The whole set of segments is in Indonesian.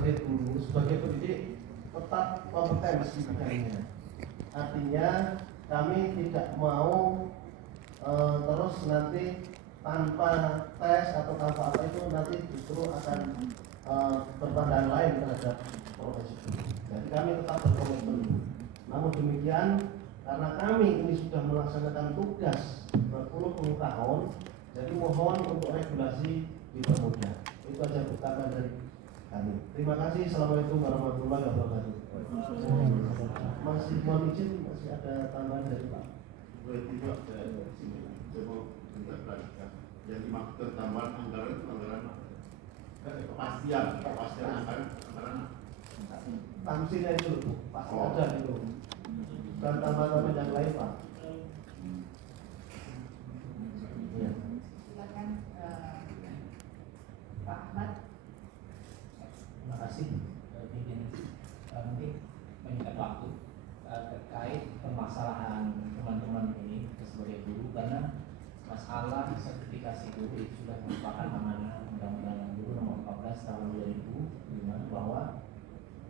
sebagai guru, sebagai pendidik tetap kompeten di bidangnya. Artinya kami tidak mau terus nanti tanpa tes atau tanpa apa itu nanti justru akan berpandangan lain terhadap profesi guru. Jadi kami tetap berkomitmen. Namun demikian, karena kami ini sudah melaksanakan tugas berpuluh-puluh tahun, jadi mohon untuk regulasi dipermudah. Itu aja pertanyaan dari kami. Terima kasih. Assalamualaikum warahmatullahi wabarakatuh. Masih mohon izin, masih ada tambahan dari Pak. Boleh tidak saya sini coba minta klarifikasi. Yang dimaksud tambahan anggaran itu anggaran apa? Kepastian anggaran Tamsilnya itu Bu, pasti ada itu. Dan tambahan yang lain Pak. Ya. Silakan Pak Ahmad. Terima kasih. Mungkin meningkat waktu terkait permasalahan teman-teman ini sebagai guru, karena masalah sertifikasi guru itu sudah merupakan amanah Undang-Undang Guru Nomor 14 Tahun 2005 bahwa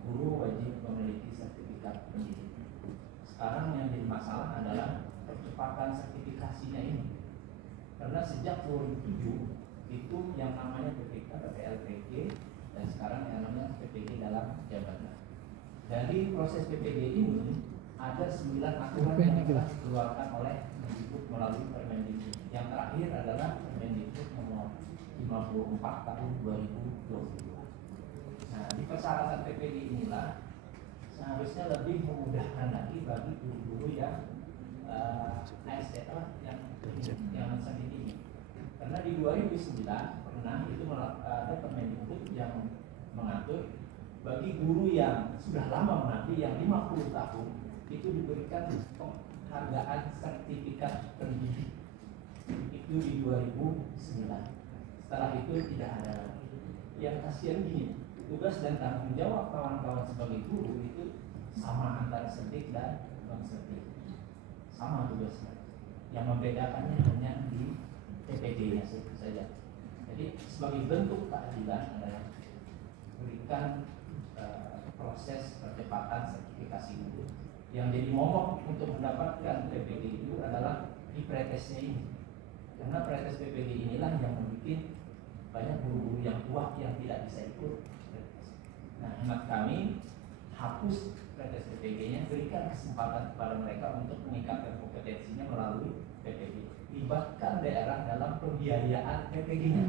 guru wajib memiliki sertifikat pendidik. Sekarang yang jadi masalah adalah percepatan sertifikasinya ini, karena sejak 2007 itu yang namanya PPK, PLPG, dan sekarang yang namanya PPG dalam jabatan. Dari proses PPG ini ada 9 aturan yang telah dikeluarkan oleh Mendikbud melalui Permendikbud. Yang terakhir adalah Permendikbud nomor 54 tahun 2020. Nah, di persyaratan PPG inilah seharusnya lebih memudahkan lagi bagi guru-guru yang ASN yang sakit ini. Karena di 2009 pernah itu ada Permendikbud yang mengatur bagi guru yang sudah lama mengabdi yang 50 tahun itu diberikan penghargaan sertifikat pendidik. Itu di 2009. Setelah itu tidak ada lagi. Yang kasihan gini, tugas dan tanggung jawab kawan-kawan sebagai guru itu sama antara sedik dan non sedik. Sama tugasnya. Yang membedakannya hanya di PPG-nya saja. Jadi sebagai bentuk keadilan adalah berikan proses percepatan sertifikasi guru. Yang jadi momok untuk mendapatkan PPG itu adalah di pretesnya ini. Karena pretes PPG inilah yang membuat banyak guru-guru yang tua yang tidak bisa ikut pretes. Nah, hemat kami hapus pretes PPG-nya, berikan kesempatan kepada mereka untuk meningkatkan kompetensinya melalui PPG. Libatkan daerah dalam pembiayaan PPG-nya.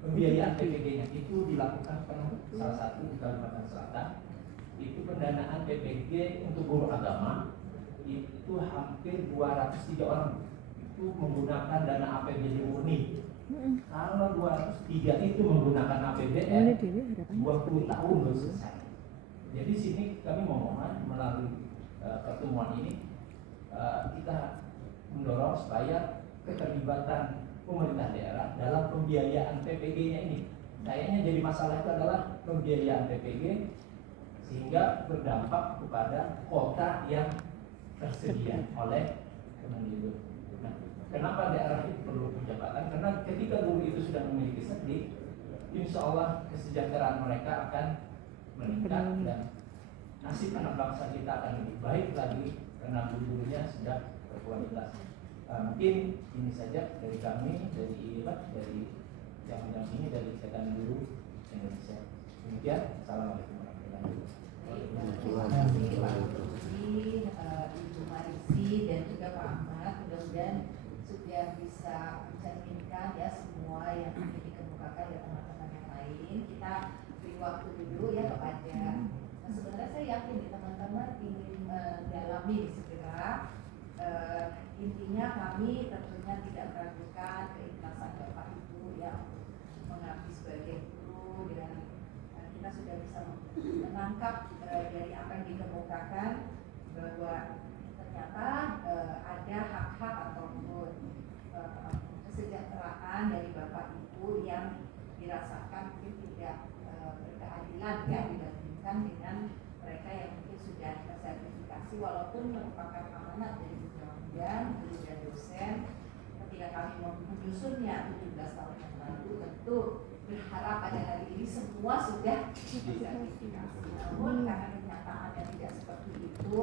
Pembiayaan PPG-nya itu dilakukan salah satu di Kalimantan Selatan. Itu pendanaan PPG untuk guru agama itu hampir 203 orang. Itu menggunakan dana APBD murni. Kalau 203 itu menggunakan APBN 20 tahun baru selesai. Jadi sini kami memohon melalui pertemuan ini kita mendorong supaya keterlibatan pemerintah daerah dalam pembiayaan PPG-nya ini. Kayaknya jadi masalah itu adalah pembiayaan PPG sehingga berdampak kepada kuota yang tersedia oleh Kemendikbud. Nah, kenapa daerah itu perlu penjabatan? Karena ketika guru itu sudah memiliki sedik, insya Allah kesejahteraan mereka akan meningkat dan nasib anak bangsa kita akan lebih baik lagi karena guru-gurunya sudah berkualitas. Mungkin ini saja dari kami, dari ILAT, dari yang mendampingi dari Ikatan Guru Indonesia. Demikian, assalamualaikum warahmatullahi wabarakatuh. Terima kasih Pak Rudy, Ibu Marisi dan juga Pak Ahmad. Mudah-mudahan sudah bisa mencerminkan ya semua yang ingin dikemukakan oleh teman-teman yang lain. Kita beri waktu dulu ya kepada. Nah, sebenarnya saya yakin teman-teman ingin mendalami segera. Intinya kami tentunya tidak meragukan keikhlasan Bapak Ibu ya untuk mengabdi sebagai guru, dan kita sudah bisa menangkap dari apa yang dikemukakan bahwa ternyata ada hak-hak ataupun kesejahteraan dari Bapak Ibu yang dirasakan mungkin tidak berkeadilan ya dibandingkan dengan mereka yang mungkin sudah tersertifikasi, walaupun merupakan amanat dari undang-undang guru dan dosen. Ketika kami menyusunnya 17 tahun yang lalu, tentu berharap pada hari ini semua semua sudah sertifikasi. Namun karena kenyataannya tidak seperti itu,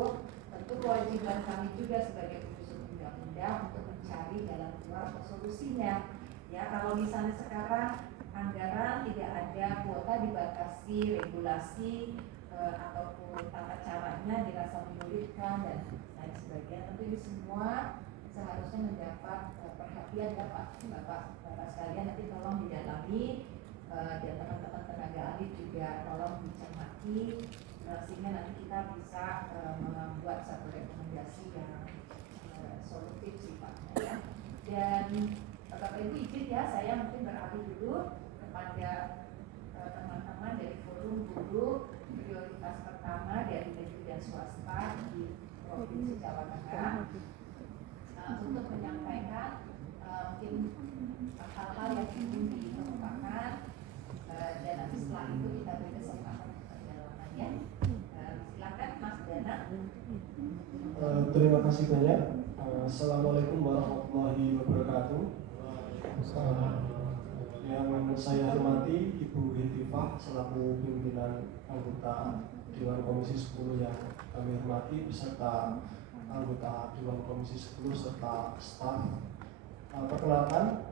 tentu kewajiban kami juga sebagai penyusun undang-undang untuk mencari jalan keluar atau solusinya. Ya, kalau misalnya sekarang anggaran tidak ada, kuota dibatasi, regulasi ataupun tata caranya dirasa menyulitkan dan lain sebagainya, tentu ini semua seharusnya mendapat perhatian ya Bapak sekalian. Nanti tolong didalami dan teman-teman tenaga ahli juga tolong dicermati sehingga nanti kita bisa membuat satu rekomendasi yang solutif sifatnya ya. Dan Bapak Ibu izin ya, saya mungkin beralih dulu kepada teman-teman dari forum guru prioritas pertama dari negeri dan swasta di Provinsi Jawa Tengah untuk menyampaikan mungkin hal-hal yang ingin dikemukakan dan nanti setelah itu kita beri kesempatan perjalanan ya. Silakan Mas Dana. Terima kasih banyak. Assalamualaikum warahmatullahi wabarakatuh. Yang saya hormati Ibu Hetifah selaku pimpinan anggota Dewan Komisi 10 yang kami hormati beserta anggota Dewan Komisi 10 serta staf. Perkenalkan,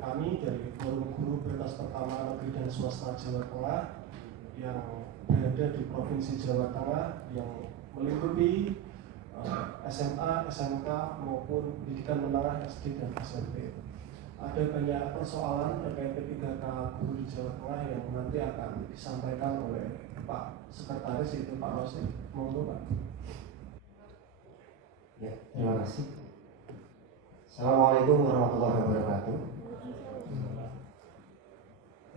kami dari Forum Guru Prioritas Pertama Negeri dan Swasta Jawa Tengah yang berada di Provinsi Jawa Tengah yang melingkupi SMA, SMK maupun pendidikan menengah SD dan SMP. Ada banyak persoalan terkait P3K guru di Jawa Tengah yang nanti akan disampaikan oleh Pak Sekretaris, yaitu Pak Rosin. Monggo Pak. Ya, terima kasih. Assalamualaikum warahmatullahi wabarakatuh.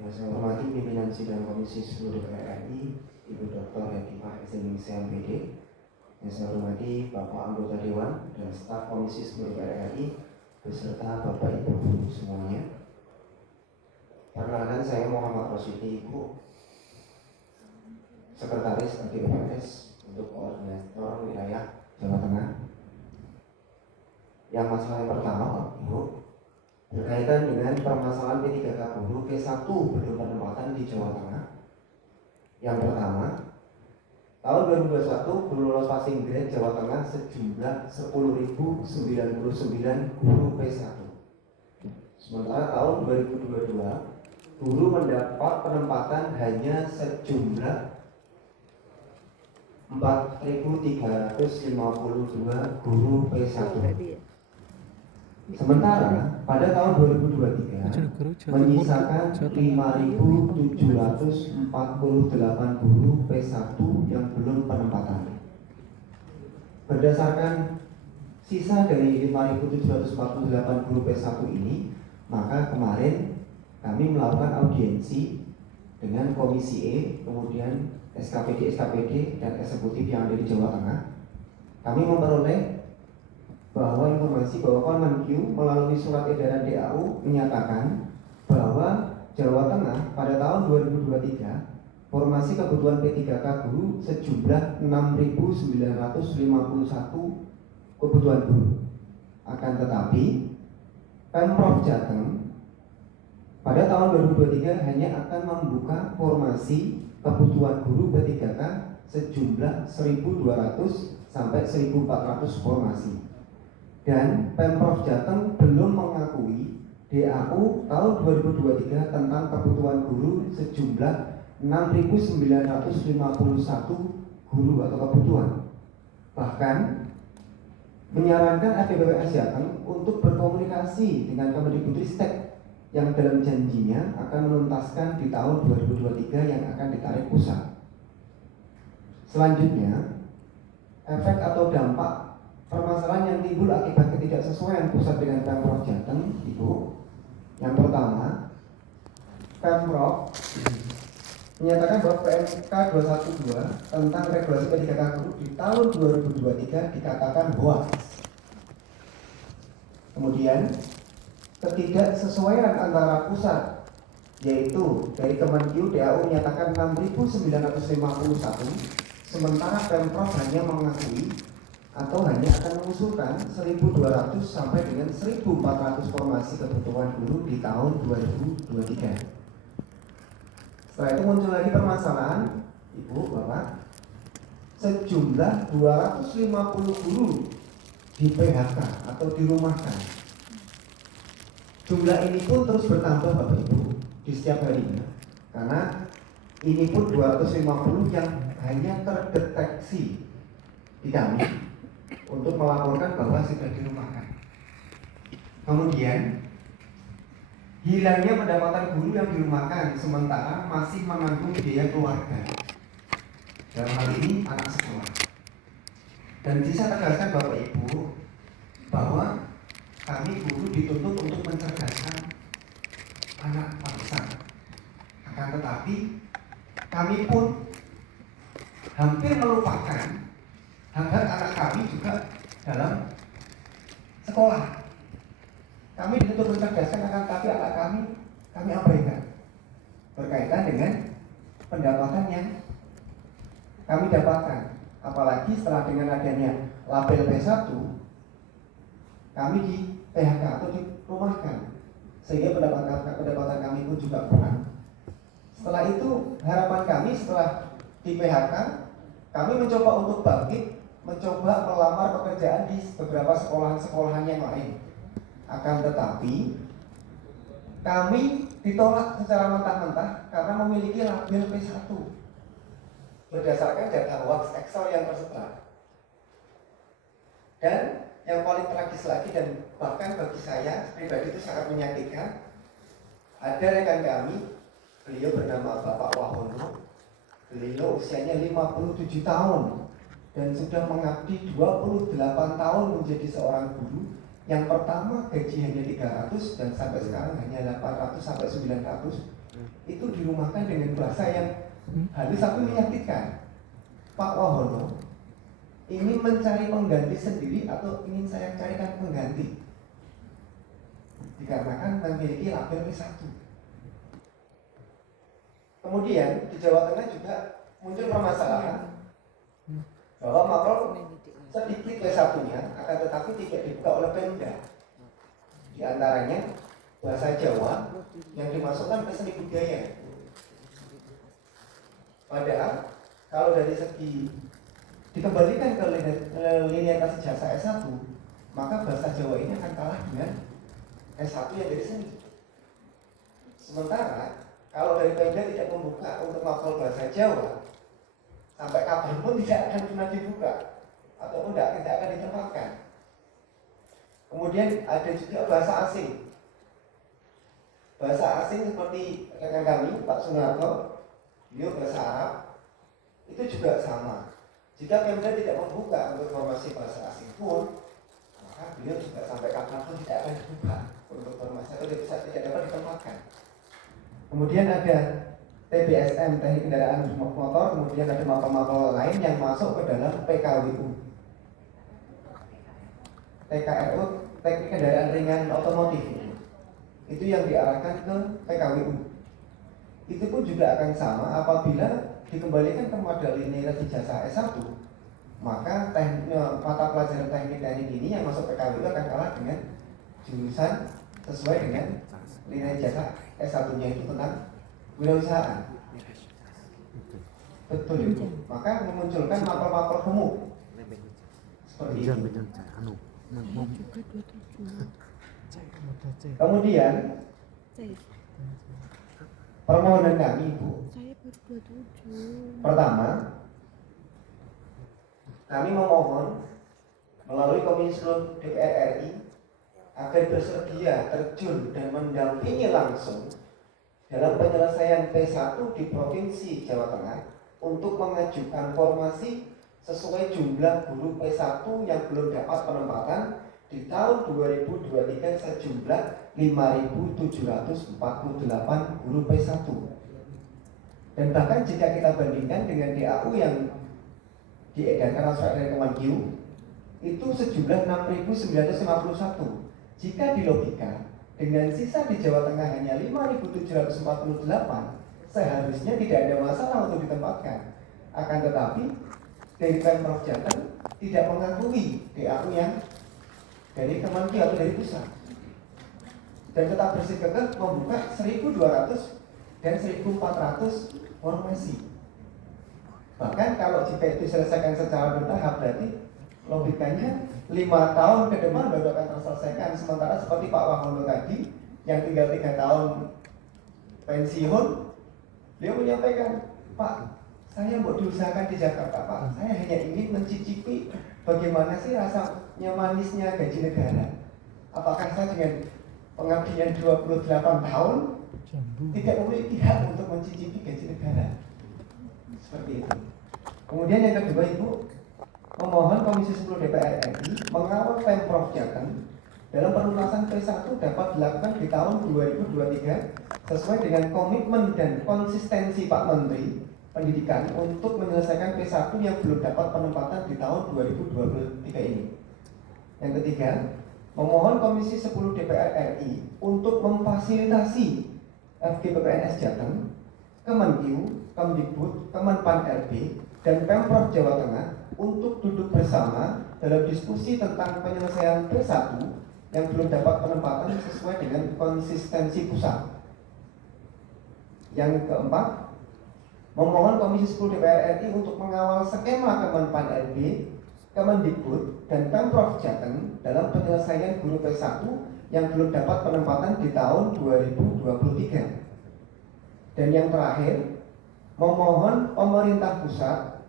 Yang saya hormati pimpinan sidang Komisi 10 DPR RI, Ibu Dr. Hetifah SMC MPD. Yang saya hormati Bapak anggota Dewan dan staf Komisi 10 DPR RI beserta Bapak Ibu guru semuanya. Perkenalkan, saya Muhammad Rosyidi, Ibu Sekretaris ADPS untuk Koordinator Wilayah Jawa Tengah. Yang masalah yang pertama, Ibu, berkaitan dengan permasalahan P3K guru P1 belum penempatan di Jawa Tengah. Yang pertama, tahun 2021 guru lolos passing grade Jawa Tengah sejumlah 10.099 guru P1. Sementara tahun 2022 guru mendapat penempatan hanya sejumlah 4.352 guru P1. Sementara pada tahun 2023 menyisakan 5.748 guru P1 yang belum penempatan. Berdasarkan sisa dari 5.748 guru P1 ini, maka kemarin kami melakukan audiensi dengan Komisi E, kemudian SKPD dan eksekutif yang ada di Jawa Tengah. Kami memperoleh bahwa informasi bahwa Konmenkyu melalui surat edaran DAU menyatakan bahwa Jawa Tengah pada tahun 2023 formasi kebutuhan P3K guru sejumlah 6.951 kebutuhan guru. Akan tetapi Pemprov Jateng pada tahun 2023 hanya akan membuka formasi kebutuhan guru P3K sejumlah 1.200 sampai 1.400 formasi. Dan Pemprov Jateng belum mengakui DAU tahun 2023 tentang kebutuhan guru sejumlah 6.951 guru atau kebutuhan. Bahkan menyarankan FEBPS Jateng untuk berkomunikasi dengan Kemendikbudristek yang dalam janjinya akan menuntaskan di tahun 2023 yang akan ditarik pusat. Selanjutnya, efek atau dampak permasalahan yang timbul akibat ketidaksesuaian pusat dengan Pemprov Jateng, Ibu. Yang pertama, Pemprov menyatakan bahwa PMK 212 tentang regulasi P3K guru di tahun 2023 dikatakan hoax. Kemudian, ketidaksesuaian antara pusat, yaitu dari Kemenkyu DAU menyatakan 6.951, sementara Pemprov hanya mengakui atau hanya akan mengusulkan 1.200 sampai dengan 1.400 formasi kebutuhan guru di tahun 2023. Setelah itu muncul lagi permasalahan, Ibu, Bapak, sejumlah 250 guru di PHK atau dirumahkan. Jumlah ini pun terus bertambah Bapak Ibu di setiap harinya, karena ini pun 250 yang hanya terdeteksi di kami untuk melaporkan bahwa sudah dirumahkan. Kemudian hilangnya pendapatan guru yang dirumahkan sementara masih menanggung biaya keluarga, dalam hal ini anak sekolah. Dan bisa tegaskan Bapak Ibu bahwa kami guru dituntut untuk mencerdaskan anak bangsa. Akan tetapi kami pun hampir melupakan hak-hak anak kami juga dalam sekolah. Kami dituntut mencerdaskan, akan tetapi anak kami abaikan berkaitan dengan pendapatan yang kami dapatkan. Apalagi setelah dengan adanya label P1, kami di PHK atau dirumahkan, sehingga pendapatan kami pun juga kurang. Setelah itu harapan kami setelah di PHK, kami mencoba untuk bangkit, mencoba melamar pekerjaan di beberapa sekolahan-sekolahan yang lain. Akan tetapi kami ditolak secara mentah-mentah karena memiliki label P1 berdasarkan data Wax Excel yang tersebar. Dan yang paling tragis lagi dan bahkan bagi saya pribadi itu sangat menyakitkan, ada rekan kami, beliau bernama Bapak Wahono. Beliau usianya 57 tahun dan sudah mengabdi 28 tahun menjadi seorang guru. Yang pertama gaji hanya 300 dan sampai sekarang hanya 800 sampai 900. Itu dirumahkan dengan bahasa yang halus tapi menyakitkan. Pak Wahono ingin mencari pengganti sendiri atau ingin saya carikan pengganti? Dikarenakan memiliki label P1. Kemudian di Jawa Tengah juga muncul permasalahan bahwa mapel sedikit P1-nya akan tetapi tidak dibuka oleh Pemda. Di antaranya bahasa Jawa yang dimasukkan ke seni budaya. Padahal kalau dari segi dikembalikan ke linearitas jasa S1, maka bahasa Jawa ini akan kalah dengan S1 yang dari seni. Sementara kalau dari Pemda tidak membuka untuk mapel bahasa Jawa, sampai kapanpun tidak akan pernah dibuka ataupun tidak akan ditempatkan. Kemudian ada juga bahasa asing. Bahasa asing seperti rekan kami Pak Sunarto, beliau bahasa Arab, itu juga sama. Jika Pemda tidak membuka untuk formasi bahasa asing pun, maka beliau juga sampai kapanpun tidak akan dibuka untuk formasi atau tidak dapat ditempatkan. Kemudian ada TBSM, teknik kendaraan motor, kemudian ada mapel-mapel lain yang masuk ke dalam PKWU. TKRU, teknik kendaraan ringan otomotif, itu yang diarahkan ke PKWU. Itu pun juga akan sama apabila dikembalikan kepada linearitas jasa S1, maka mata pelajaran teknik ini yang masuk PKWU akan kalah dengan jurusan sesuai dengan linearitas jasa S1-nya itu tentang wirausahaan. Betul itu. Maka memunculkan mapel-mapel gemuk seperti itu. Kemudian permohonan kami, Ibu. Pertama, kami memohon melalui Komisi DPR RI agar bersedia terjun dan mendampingi langsung dalam penyelesaian P1 di Provinsi Jawa Tengah untuk mengajukan formasi sesuai jumlah guru P1 yang belum dapat penempatan di tahun 2023 sejumlah 5.748 guru P1. Dan bahkan jika kita bandingkan dengan DAU yang diedarkan dari Kemenkeu, itu sejumlah 6.951. Jika dilogika, dengan sisa di Jawa Tengah hanya 5.748, seharusnya tidak ada masalah untuk ditempatkan. Akan tetapi dari Pemprov Jateng tidak mengakui DAU yang dari Kemenkeu atau dari pusat, dan tetap bersikeras membuka 1.200 dan 1.400 formasi. Bahkan kalau jika itu diselesaikan secara bertahap, berarti logikanya 5 tahun ke depan baru akan terselesaikan. Sementara seperti Pak Wahono tadi yang tinggal 3 tahun pensiun, dia menyampaikan, Pak, saya mau diusahakan di Jakarta, Pak. Saya hanya ingin mencicipi bagaimana sih rasanya manisnya gaji negara. Apakah saya dengan pengabdian 28 tahun tidak memiliki hak untuk mencicipi gaji negara? Seperti itu. Kemudian yang kedua, Ibu, memohon Komisi 10 DPR RI mengawal Pemprov Jateng dalam pelunasan P1 dapat dilakukan di tahun 2023 sesuai dengan komitmen dan konsistensi Pak Menteri Pendidikan untuk menyelesaikan P1 yang belum dapat penempatan di tahun 2023 ini. Yang ketiga, memohon Komisi 10 DPR RI untuk memfasilitasi FGPPNS Jateng, Kemenkeu, Kemdikbud, Kemenpan RB, dan Pemprov Jawa Tengah untuk duduk bersama dalam diskusi tentang penyelesaian P1 yang belum dapat penempatan sesuai dengan konsistensi pusat. Yang keempat, memohon Komisi 10 DPR RI untuk mengawal skema Kemenpan RB, Kemendikbud, dan Pemprov Jateng dalam penyelesaian guru P1 yang belum dapat penempatan di tahun 2023. Dan yang terakhir, memohon pemerintah pusat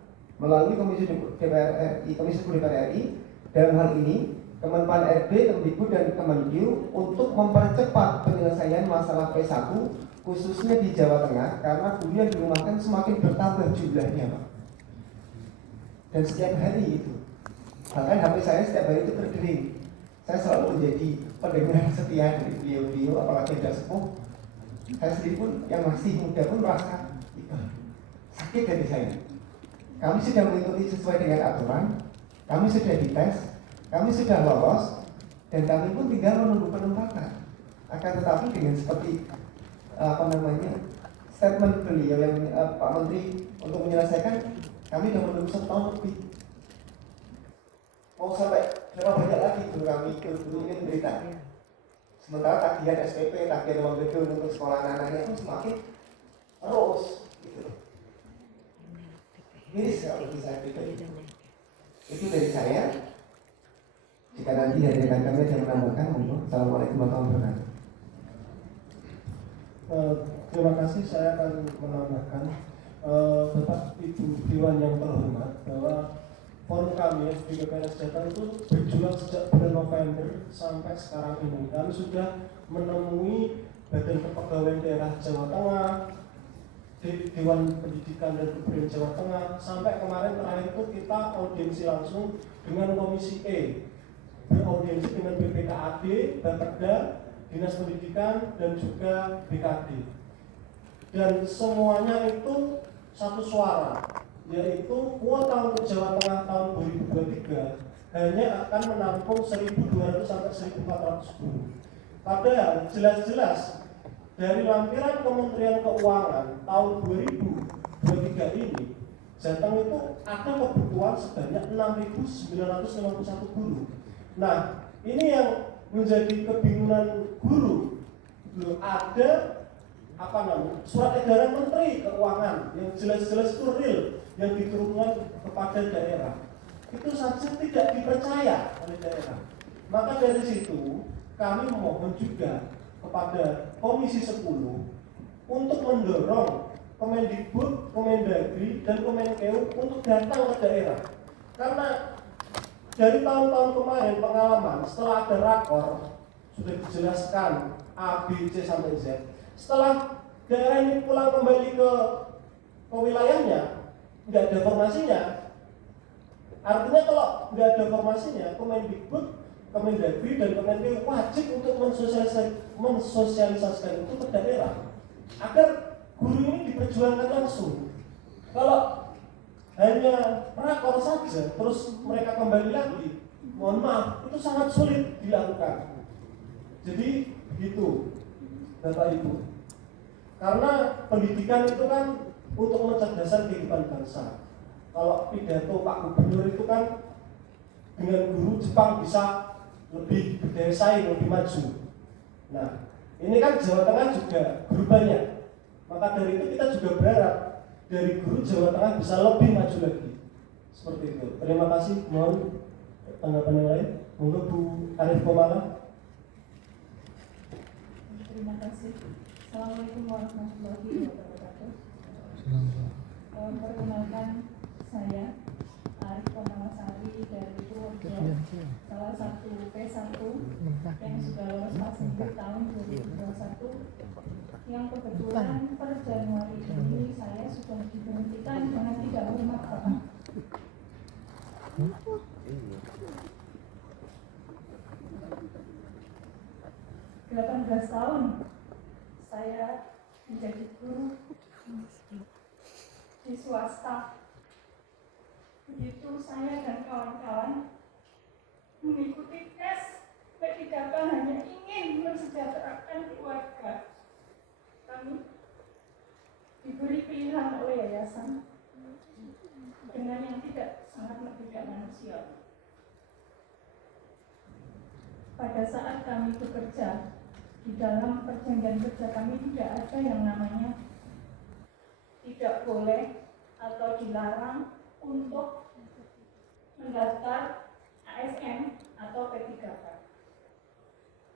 melalui Komisi 10 DPR RI dalam hal ini Kemenpan RB, Kemdikbud, dan Kemenkeu untuk mempercepat penyelesaian masalah P1 khususnya di Jawa Tengah karena guru yang dirumahkan semakin bertambah jumlahnya, Pak. Dan setiap hari itu, bahkan HP saya setiap hari itu berdering. Saya selalu menjadi pendengar setia dari beliau-beliau, apalagi sudah sepuh. Saya sendiri pun yang masih muda pun merasa sakit dari saya. Kami sudah mengikuti sesuai dengan aturan, kami sudah dites, kami sudah lolos, dan kami pun tinggal menunggu penempatan. Akan tetapi dengan seperti statement beliau yang Pak Menteri untuk menyelesaikan, kami sudah menunggu 1 tahun lebih. Mau sampai berapa banyak lagi guru kami ingin berita. Sementara tagihan SPP, tagihan uang gedung untuk sekolah anak-anaknya itu semakin terus gitu. Miris kalau bisa pribadi. Itu dari saya. Jika nanti dari rekan kami yang menambahkan, Assalamualaikum warahmatullahi wabarakatuh. Terima kasih, saya akan menambahkan Bapak Ibu Dewan yang terhormat bahwa forum kami FGPPNS Jateng itu berjuang sejak bulan November sampai sekarang ini. Kami sudah menemui Badan Kepegawaian Daerah Jawa Tengah, Dewan Pendidikan dan Kebudayaan Jawa Tengah, sampai kemarin terakhir itu kita audiensi langsung dengan Komisi E, beraudiensi dengan BPKAD, Bapeda, Dinas Pendidikan, dan juga BKD. Dan semuanya itu satu suara, yaitu kuota untuk Jawa Tengah tahun 2023 hanya akan menampung 1.200 sampai 1.400 guru. Padahal jelas-jelas dari lampiran Kementerian Keuangan tahun 2023 ini, Jateng itu ada kebutuhan sebanyak 6.951 guru. Nah, ini yang menjadi kebingungan guru. Belum ada surat edaran Menteri Keuangan yang jelas-jelas itu real yang diturunkan kepada daerah. Itu saja tidak dipercaya oleh daerah. Maka dari situ kami memohon juga kepada Komisi 10 untuk mendorong Kemendikbud, Kemendagri, dan Kemenkeu untuk datang ke daerah. Karena dari tahun-tahun kemarin pengalaman setelah ada rakor sudah dijelaskan A, B, C sampai Z. Setelah daerah ini pulang kembali ke wilayahnya, nggak ada formasinya. Artinya kalau nggak ada formasinya, Kemendikbud, Kemendagri, dan Kemenkeu wajib untuk mensosialisasikan itu ke daerah agar guru ini diperjuangkan langsung. Kalau hanya rakor saja, terus mereka kembali lagi, mohon maaf, itu sangat sulit dilakukan. Jadi begitu, Bapak Ibu. Karena pendidikan itu kan untuk mencerdaskan kehidupan bangsa. Kalau pidato Pak Gubernur itu kan dengan guru Jepang bisa lebih berdaya saing, lebih maju. Nah, ini kan Jawa Tengah juga guru banyak. Maka Maka dari itu kita juga berharap dari guru Jawa Tengah bisa lebih maju lagi. Seperti itu. Terima kasih. Mohon tanggapan yang lain. Untuk Bu Arif Komala. Terima kasih. Assalamualaikum warahmatullahi wabarakatuh. Perkenalkan saya Arif Komalasari dari Purworejo, salah satu P1 yang sudah lolos Pasmidi tahun 2021, yang kebetulan per Januari ini saya sudah diberhentikan dengan tidak hormat Bapak. 18 tahun saya menjadi guru di swasta. Begitu saya dan kawan-kawan mengikuti tes P3K hanya ingin mensejahterakan keluarga. Kami diberi pilihan oleh yayasan dengan yang tidak manusiawi. Pada saat kami bekerja, di dalam perjanjian kerja kami tidak ada yang namanya tidak boleh atau dilarang untuk mendaftar ASN atau P3K.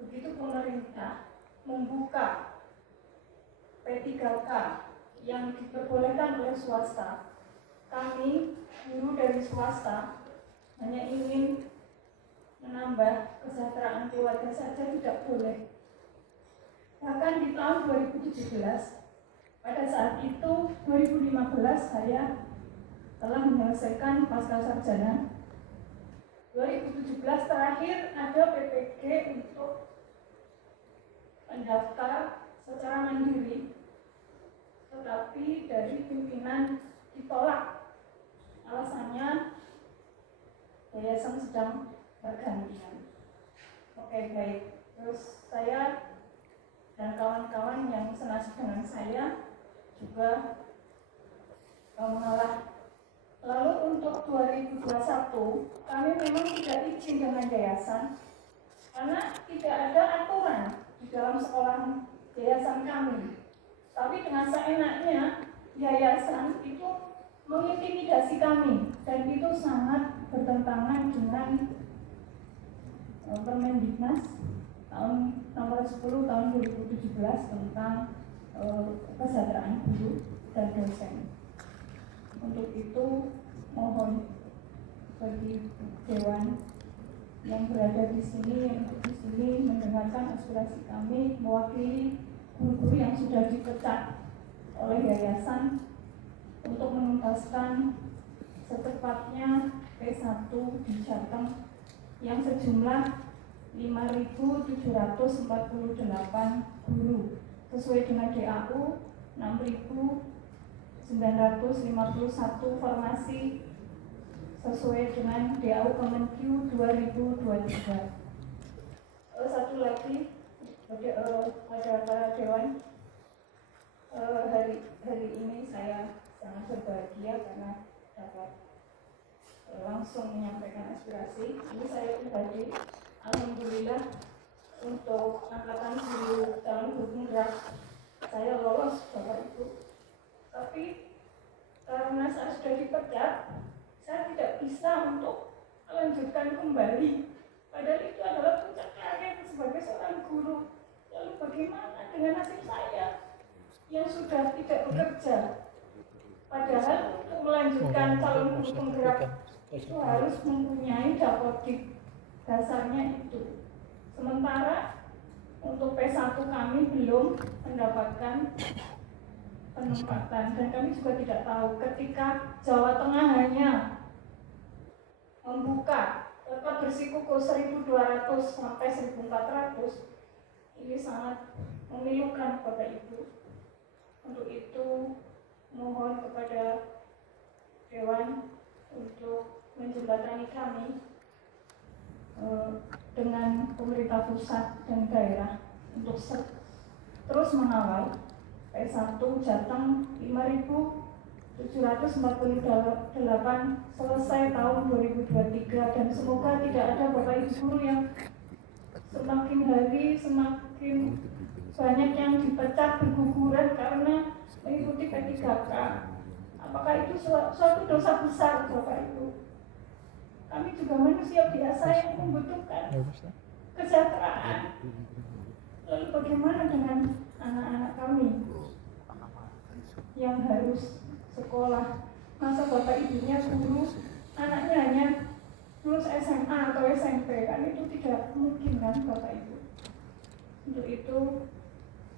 Begitu pemerintah membuka P3K yang diperbolehkan oleh swasta, kami guru dari swasta hanya ingin menambah kesejahteraan keluarga saja tidak boleh. Bahkan di tahun 2017, pada saat itu 2015 saya telah menyelesaikan pascasarjana. 2017 terakhir ada PPG untuk mendaftar secara mandiri, tetapi dari pimpinan ditolak. Alasannya yayasan sedang bergantian. Oke, baik. Terus saya dan kawan-kawan yang senasib dengan saya juga mengalah. Lalu untuk 2021 kami memang tidak izin dengan yayasan karena tidak ada aturan di dalam sekolah yayasan kami. Tapi dengan seenaknya yayasan itu mengintimidasi kami dan itu sangat bertentangan dengan Permendiknas tahun nomor 10 tahun 2017 tentang kesejahteraan guru dan dosen. Untuk itu mohon bagi Dewan yang berada di sini mendengarkan aspirasi kami mewakili guru-guru yang sudah dipecat oleh yayasan untuk menuntaskan secepatnya P1 di Jateng yang sejumlah 5.748 guru sesuai dengan DAU 6.951 formasi sesuai dengan DAU Kemenq 2023. Satu lagi pada para dewan, hari ini saya sangat berbahagia karena dapat langsung menyampaikan aspirasi. Ini saya pribadi, alhamdulillah untuk angkatan guru tahun bergerak saya lolos Bapak Ibu. Tapi karena saya sudah dipecat, saya tidak bisa untuk melanjutkan kembali. Padahal itu adalah puncak karir sebagai seorang guru. Lalu bagaimana dengan nasib saya yang sudah tidak bekerja? Padahal untuk melanjutkan calon guru penggerak itu harus mempunyai dapodik, dasarnya itu. Sementara untuk P1 kami belum mendapatkan penempatan dan kami juga tidak tahu ketika Jawa Tengah hanya membuka tetap bersikukuh 1.200 sampai 1.400, ini sangat memilukan Bapak Ibu. Untuk itu mohon kepada Dewan untuk menjembatani kami dengan pemerintah pusat dan daerah untuk terus mengawal P1 Jateng 5.748 selesai tahun 2023 dan semoga tidak ada Bapak Ibu guru yang semakin hari semakin banyak yang dipecat berguguran karena mengikuti P3K. Apakah itu suatu dosa besar Bapak Ibu? Kami juga manusia biasa yang membutuhkan kesejahteraan. Lalu bagaimana dengan anak-anak kami yang harus sekolah? Masa Bapak Ibunya guru, anaknya hanya lulus SMA atau SMP, kan itu tidak mungkin kan Bapak Ibu. Untuk itu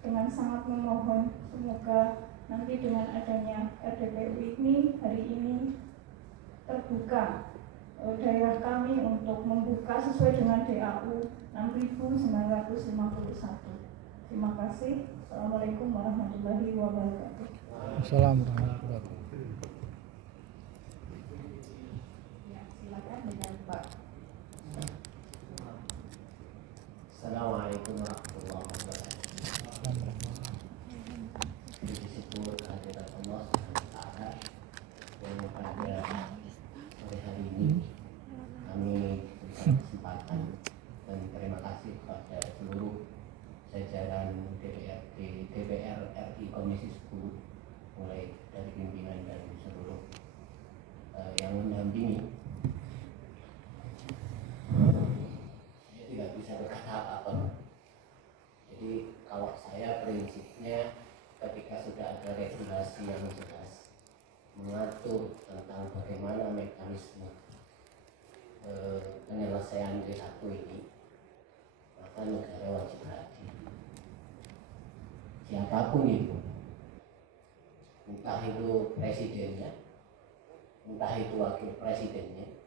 dengan sangat memohon semoga nanti dengan adanya RDPU ini hari ini terbuka daerah kami untuk membuka sesuai dengan DAU 6.951. Terima kasih. Assalamualaikum warahmatullahi wabarakatuh. Assalamualaikum warahmatullahi wabarakatuh. Ya, silakan dengan Pak. Assalamualaikum warahmatullahi wabarakatuh. Bersyukur kehadirat Allah Taala yang pada sore hari ini kami berikan kesempatan dan terima kasih kepada seluruh jajaran DPR RI Komisi 10 mulai dari pimpinan dan seluruh yang mendampingi. Saya tidak bisa berkata apa-apa. Jadi kalau saya prinsipnya ketika sudah ada regulasi yang jelas mengatur tentang bagaimana mekanisme penyelesaian D1 ini, maka negara wajib hadir. Siapapun itu, entah itu presidennya, entah itu wakil presidennya,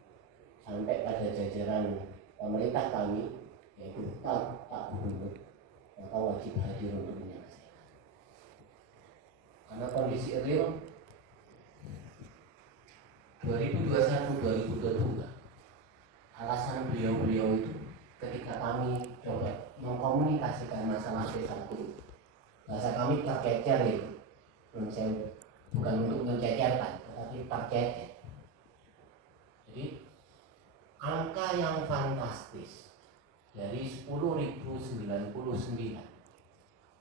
sampai pada jajaran pemerintah kami, yaitu Pak Gubernur, maka wajib hadir untuk menyelesaikan. Karena kondisi real 2021-2022, alasan beliau-beliau itu ketika kami coba mengkomunikasikan masalah D1, bahasa kami tercecer itu, bukan untuk mencecerkan, tetapi tercecer. Jadi angka yang fantastis dari 10.099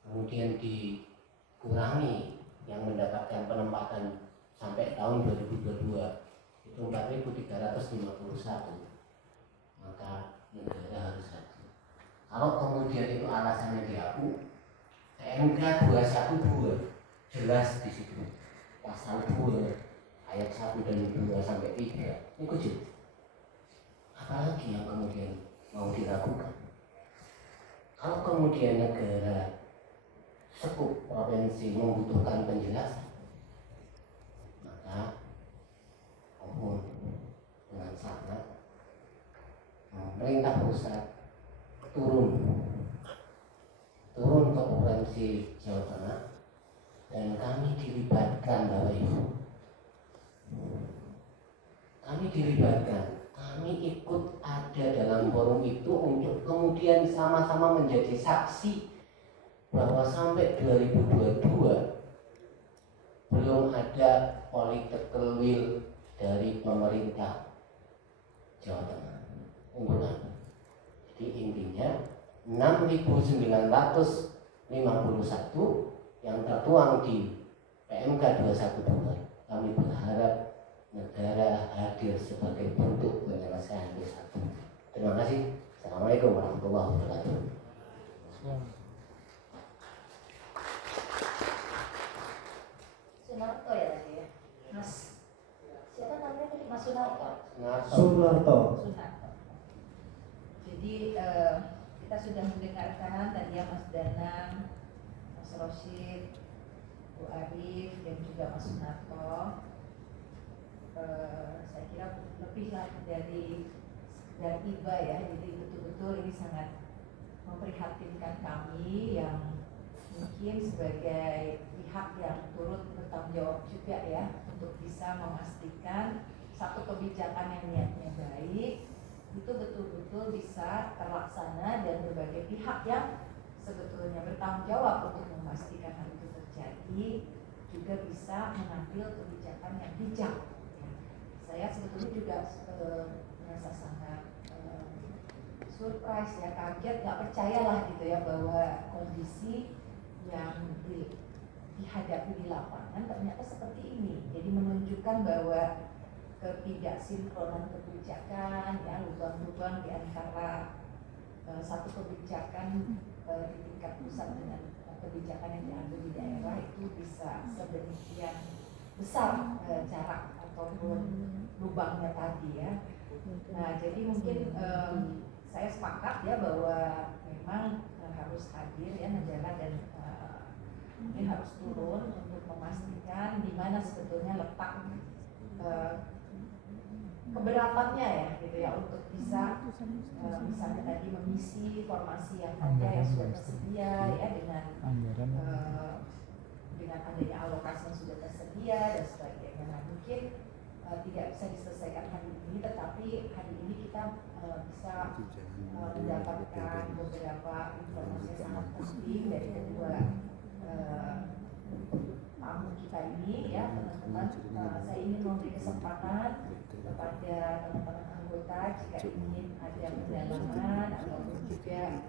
kemudian dikurangi yang mendapatkan penempatan sampai tahun 2022 itu 4.351, maka negara harus hadir. Kalau kemudian itu alasannya dihapus, PMK 212 jelas di situ pasal 2 ayat 1 dan 2 sampai 3 itu jelas. Apalagi yang kemudian mau dilakukan? Kalau kemudian negara sekup provinsi membutuhkan penjelasan, maka mohon dengan sangat pemerintah pusat turun ke provinsi Jawa Tengah dan kami dilibatkan, Bapak Ibu. Kami dilibatkan, kami ikut ada dalam forum itu untuk kemudian sama-sama menjadi saksi bahwa sampai 2022 belum ada political will dari pemerintah Jawa Tengah unggulan. Jadi intinya 6.951 yang tertuang di PMK 212, kami berharap negara hadir sebagai bentuk penyelesaian D1. Terima kasih. Assalamualaikum warahmatullahi wabarakatuh. Sunarto ya tadi ya, Mas. Siapa namanya tadi? Mas Sunarto. Sunarto. Sunarto. Jadi kita sudah mendengarkan tadi ya Mas Danang, Mas Rosyid, Bu Arif dan juga Mas Sunarto. Saya kira lebih lah dari sekedar iba ya, jadi betul-betul ini sangat memprihatinkan kami yang mungkin sebagai pihak yang turut bertanggung jawab juga ya untuk bisa memastikan satu kebijakan yang niatnya baik itu betul-betul bisa terlaksana dan berbagai pihak yang sebetulnya bertanggung jawab untuk memastikan hal itu terjadi juga bisa mengambil kebijakan yang bijak. Saya sebetulnya juga merasa sangat surprise ya, kaget, nggak percaya lah gitu ya bahwa kondisi yang dihadapi di lapangan ternyata seperti ini. Jadi menunjukkan bahwa ketidaksinkronan kebijakan, ya, lubang-lubang di antara satu kebijakan di tingkat pusat dengan kebijakan yang diambil di daerah itu bisa sedemikian besar jarak ataupun lubangnya tadi, ya. Nah, jadi mungkin saya sepakat ya bahwa memang harus hadir ya negara dan mungkin harus turun untuk memastikan di mana sebetulnya letak keberatannya ya gitu ya untuk bisa misalnya tadi mengisi formasi yang ada yang sudah tersedia ya dengan adanya alokasi yang sudah tersedia dan sebagainya. Nah, mungkin tidak bisa diselesaikan hari ini, tetapi hari ini kita bisa mendapatkan beberapa informasi yang sangat penting dari kedua tamu kita ini ya teman-teman. Saya ingin memberi kesempatan kepada teman-teman anggota jika ingin ada pendalaman ataupun juga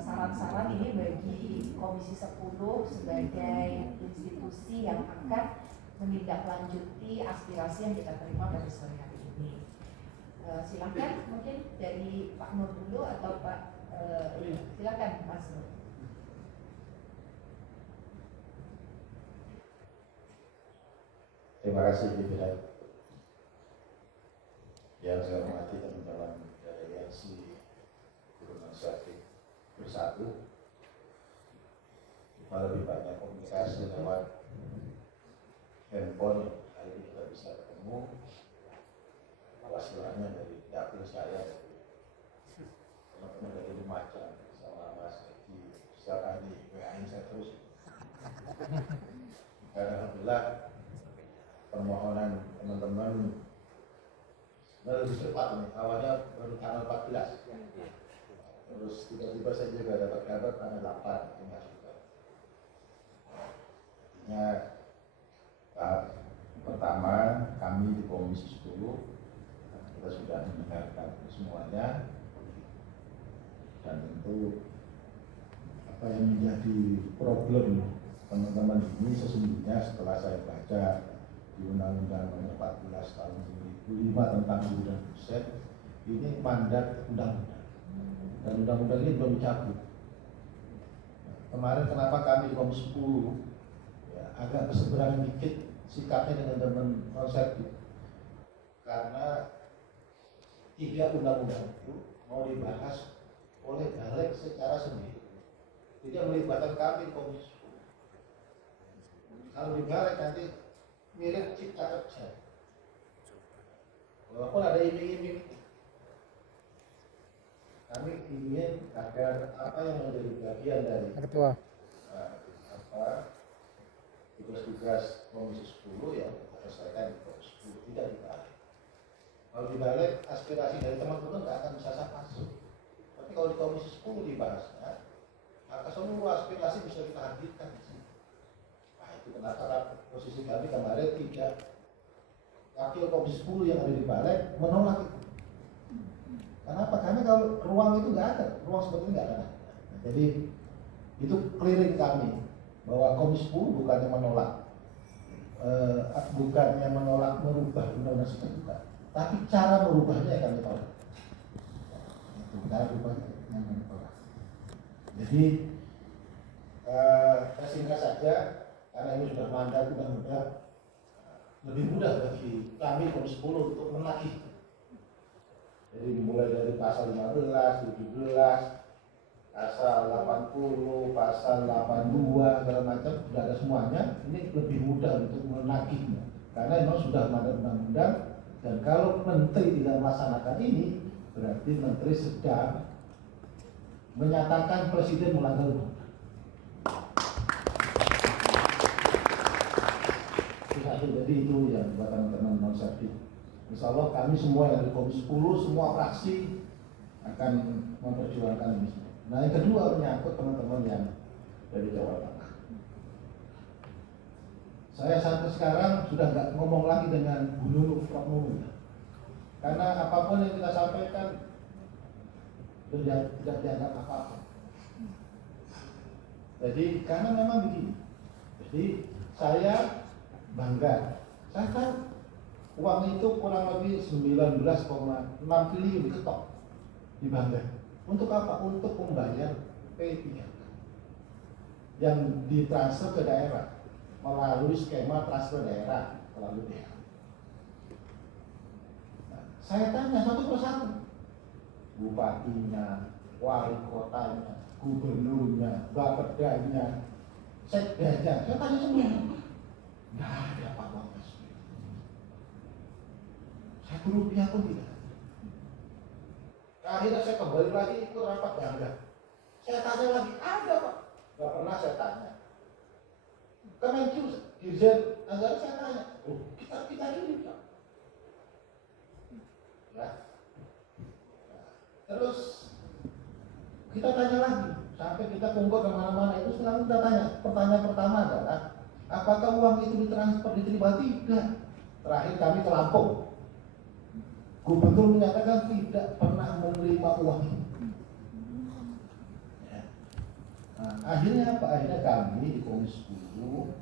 saran-saran ini bagi Komisi 10 sebagai institusi yang akan menindaklanjuti aspirasi yang kita terima pada sore hari ini. Silakan mungkin dari Pak Nur dulu atau Pak silakan Mas Nur. Terima kasih pimpinan. Yang saya hormati teman-teman dari Aliansi Guru Nonaktif Bersatu. Lebih banyak komunikasi lewat handphone, hari ini kita bisa ketemu. Wassilahnya dari dapil saya, teman-teman dari Lumajang sama Mas Edi, setiap hari WA-in saya terus. Alhamdulillah permohonan teman-teman lebih cepat nih, awalnya baru tanggal 14, terus tiba-tiba saya juga dapat kabar tanggal 8, itu nggak suka. Artinya tahap pertama kami di Komisi 10 kita sudah mendengarkan semuanya, dan tentu apa yang menjadi problem teman-teman ini sesungguhnya setelah saya baca di Undang-Undang Nomor 14 Tahun 2005 tentang guru dan dosen, ini mandat undang-undang dan undang-undang ini belum dicabut. Kemarin kenapa kami di Komisi 10 ya, agak berseberangan dikit sikapnya dengan teman konservatif, karena 3 undang-undang itu mau dibahas oleh Balik secara sendiri, tidak melibatkan kami di Komisi 10. Kalau di Balik nanti mirip cipta kerja, walaupun ada iming-iming. Kami ingin agar apa yang menjadi bagian dari tugas-tugas Komisi 10 yang kita selesaikan di Komisi 10 tidak dibalik. Kalau dibalik, aspirasi dari teman-teman nggak akan bisa masuk. Tapi kalau di Komisi 10 dibahasnya, maka seluruh aspirasi bisa kita hadirkan di sini. Nah, itu kenapa posisi kami kemarin tidak wakil Komisi 10 yang ada di balik menolak itu. Kenapa? Karena kalau ruang itu nggak ada, ruang seperti ini nggak ada. Nah, jadi itu clearing kami bahwa Komisi 10 bukannya menolak, merubah undang-undang bukan, tapi cara merubahnya yang kami tolak. Cara merubahnya yang kami tolak. Jadi singkat saja, karena ini sudah mandat undang-undang, lebih mudah bagi kami Komisi 10 untuk menagih. Jadi dimulai dari pasal 15, 17, pasal 80, pasal 82, segala macam sudah ada semuanya. Ini lebih mudah untuk menagihnya karena memang sudah mandat undang-undang, dan kalau menteri tidak melaksanakan ini berarti menteri sedang menyatakan presiden melanggar undang-undang. Jadi itu yang buat teman-teman non-sertif. Insya Allah kami semua yang dari Komisi 10, semua fraksi akan memperjuangkan ini. Nah, yang kedua menyangkut teman-teman yang dari Jawa Tengah. Saya sampai sekarang sudah nggak ngomong lagi dengan Bu Nunu, Prof. Nunu, karena apapun yang kita sampaikan tidak dianggap apa-apa. Jadi karena memang begini, Jadi saya bangga. Saya tahu uang itu kurang lebih 19,6 triliun diketok di Bangga. Untuk apa? Untuk membayar P3K yang ditransfer ke daerah melalui skema transfer daerah melalui DH. Nah, saya tanya satu persatu, bupatinya, wali kotanya, gubernurnya, bapedanya, sekdanya, saya tanya semua. Nggak ada Pak Wapres. Rp1 pun tidak. Akhirnya saya kembali lagi ikut rapat Bangga. Saya tanya lagi, ada Pak? Nggak pernah saya tanya. Kemenku, Dirjen Anggaran saya tanya, oh kita ini Pak. Ya. Terus kita tanya lagi, sampai kita kumpul kemana-mana itu sekarang kita tanya. Pertanyaan pertama adalah, apakah uang itu ditransfer diterima? Tidak. Terakhir kami ke Lampung. Gubernur menyatakan tidak pernah menerima uang itu. Ya. Nah, akhirnya apa? Akhirnya kami di Komisi 10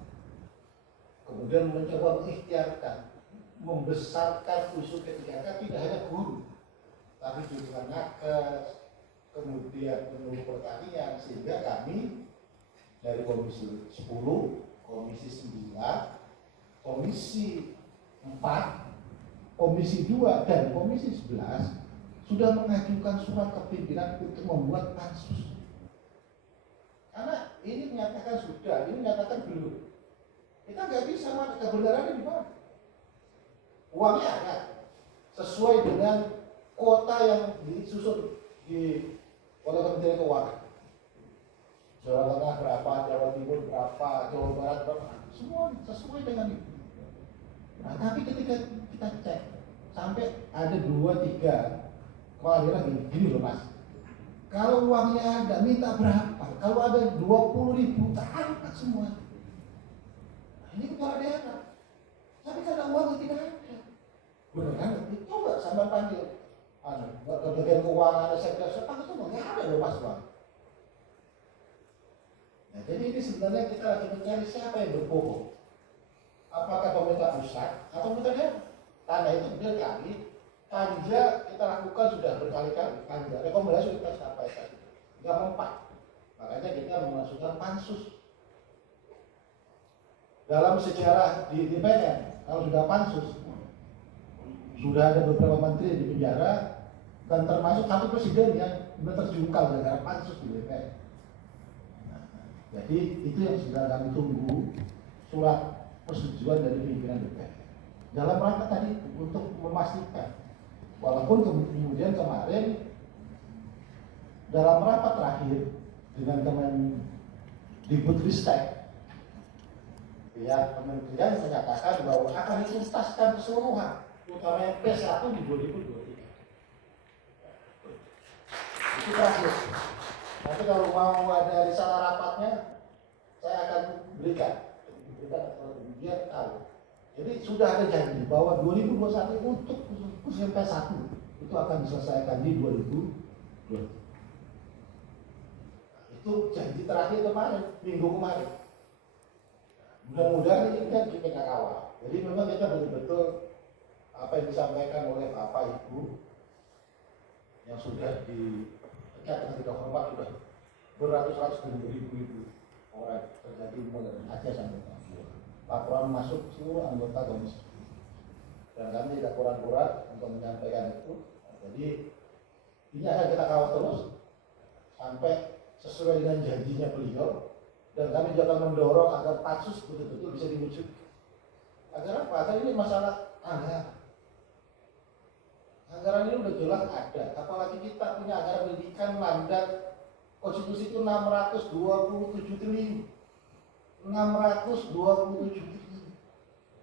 kemudian mencoba mengikhtiarkan, membesarkan usul P3K tidak hanya guru, tapi juga nakes, kemudian penuh pertanian, sehingga kami dari Komisi 10, Komisi 9, Komisi 4, Komisi 2 dan Komisi 11 sudah mengajukan surat ke pimpinan untuk membuat pansus. Karena ini menyatakan sudah, ini menyatakan belum. Kita nggak bisa melihat kebenarannya di mana. Uangnya ada, sesuai dengan kuota yang disusun oleh Kementerian Keuangan. Jawa Tengah berapa, Jawa Timur berapa, Jawa Barat berapa, semua sesuai dengan itu. Nah, tapi ketika kita cek sampai ada 2-3 malah gini loh Mas, kalau uangnya ada minta berapa, kalau ada 20.000 tak angkat semua. Nah, ini kepala daerah, tapi karena uangnya tidak ada, benar kan? Coba sama panggil Kementerian Keuangan, ada sektor panggil semua, nggak ada loh Mas Bang. Nah, jadi ini sebenarnya kita lagi mencari siapa yang berbohong. Apakah pemerintah pusat atau pemerintah daerah? Karena itu kemudian kami panja kita lakukan sudah berkali-kali, panja rekomendasi kita sampaikan, nggak mempan. Makanya kita memasukkan pansus. Dalam sejarah di DPR, kalau sudah pansus, sudah ada beberapa menteri di penjara dan termasuk satu presiden yang terjungkal gara-gara pansus di DPR. Nah, jadi itu yang sudah kami tunggu surat persetujuan dari pimpinan DPR. Dalam rangka tadi untuk memastikan, walaupun kemudian kemarin dalam rapat terakhir dengan Kemendikbudristek, pihak kementerian menyatakan bahwa akan dituntaskan keseluruhan, terutama P1 di 2023. Itu terakhir. Nanti kalau mau ada risalah rapatnya, saya akan berikan biar tahu. Jadi sudah ada janji bahwa 2021 untuk khusus P1 itu akan diselesaikan di 2020. Itu janji terakhir kemarin, minggu kemarin. Mudah-mudahan ini kan kita kawal. Jadi memang kita betul-betul apa yang disampaikan oleh Bapak Ibu yang sudah dekat dengan tidak hormat sudah beratus-ratus dan beribu-ribu orang terjadi mulai Aceh sampai Papua. Laporan masuk seluruh anggota komisi. Dan kami tidak kurang-kurang untuk menyampaikan itu. Jadi ini akan kita kawal terus sampai sesuai dengan janjinya beliau. Dan kami juga akan mendorong agar pansus betul-betul bisa diwujudkan. Agar apa? Agar ini masalah anggaran. Anggaran ini udah jelas ada. Apalagi kita punya anggaran pendidikan mandat konstitusi itu 627 triliun. 627 triliun.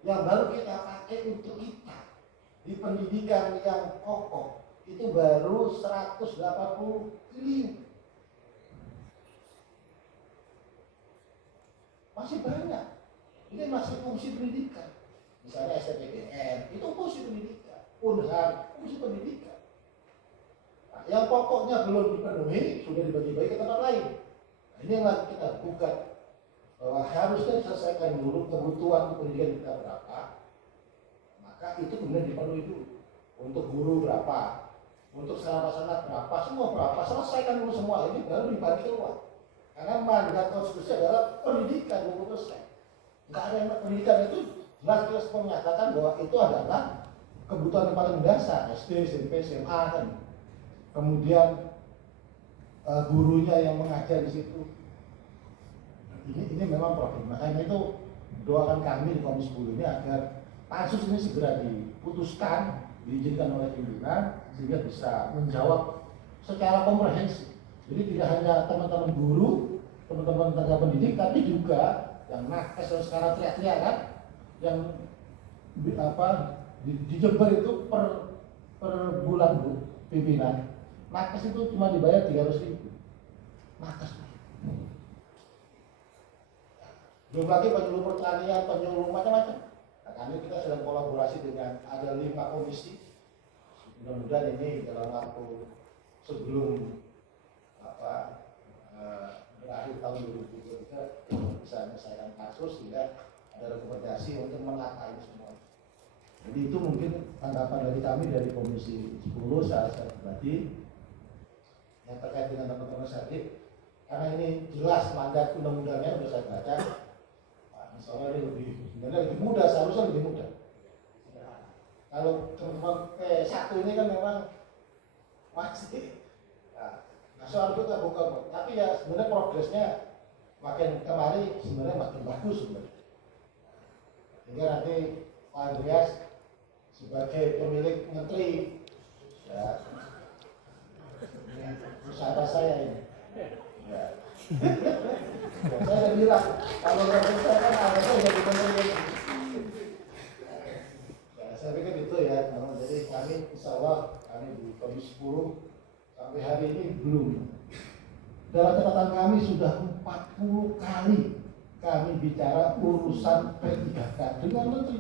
Yang baru kita pakai untuk kita di pendidikan yang pokok itu baru 180 triliun. Masih banyak. Ini masih fungsi pendidikan. Misalnya STPDN, itu fungsi pendidikan. Unhar, fungsi pendidikan. Nah, yang pokoknya belum dipenuhi, sudah dibagi-bagi ke tempat lain. Nah, ini yang lagi kita gugat bahwa harusnya diselesaikan dulu kebutuhan pendidikan kita berapa, maka itu kemudian dipenuhi dulu. Untuk guru berapa, untuk sarana berapa, semua berapa, selesaikan dulu semua ini baru dibagi keluar. Karena mandat konstitusi adalah pendidikan 20%. Nggak ada yang pendidikan itu jelas menyatakan bahwa itu adalah kebutuhan yang paling dasar, SD, SMP, SMA kan. Kemudian gurunya yang mengajar di situ. Ini memang problem. Makanya itu doakan kami di Komisi 10 ini agar pansus ini segera diputuskan, diizinkan oleh pimpinan sehingga bisa menjawab secara komprehensif. Jadi tidak hanya teman-teman guru, teman-teman tenaga pendidik, tapi juga yang nakes yang sekarang teriak-teriak kan, yang di Jember itu per bulan Bu pimpinan nakes itu cuma dibayar 300.000 nakes. Belum lagi penyuluh pertanian, penyuluh macam-macam. Nah, kami kita sedang kolaborasi dengan ada 5 komisi. Mudah-mudahan ini dalam waktu sebelum berakhir tahun 2023 bisa menyelesaikan kasus sehingga ada rekomendasi untuk menata ini semua. Jadi itu mungkin tanggapan dari kami dari Komisi 10 saya pribadi yang terkait dengan teman-teman sakit, karena ini jelas mandat undang-undangnya sudah saya baca. Soalnya ini sebenarnya lebih mudah, seharusnya lebih mudah. Kalau teman-teman P1 ini kan memang masih soal itu terbuka, tapi ya sebenarnya progresnya makin kemari sebenarnya makin bagus sebenarnya. Hingga nanti Pak Andreas sebagai pemilik menteri, ya, usaha saya ini. Ya. Saya bilang kalau saya kan harusnya jadi menteri. Ya, saya pikir itu ya, jadi kami insya Allah kami di Komisi 10 sampai hari ini belum. Dalam catatan kami sudah 40 kali kami bicara urusan P3K dengan menteri.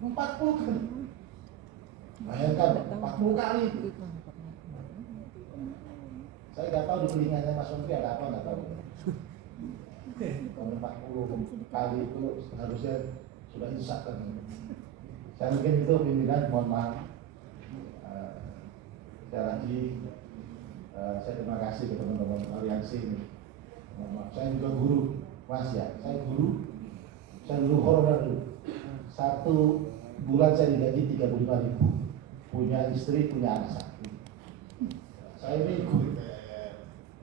40 kali. Bayangkan 40 kali. Saya nggak tahu di telinganya Mas Menteri ada apa, nggak tahu. Kalau 40 kali itu harusnya sudah disahkan. Saya mungkin itu pimpinan, mohon maaf. Sekali lagi saya terima kasih ke teman-teman aliansi ini. Mohon maaf, saya juga guru, Mas ya. Saya guru honorer dulu. 1 bulan saya digaji 35.000. Punya istri, punya anak 1. Saya ini guru.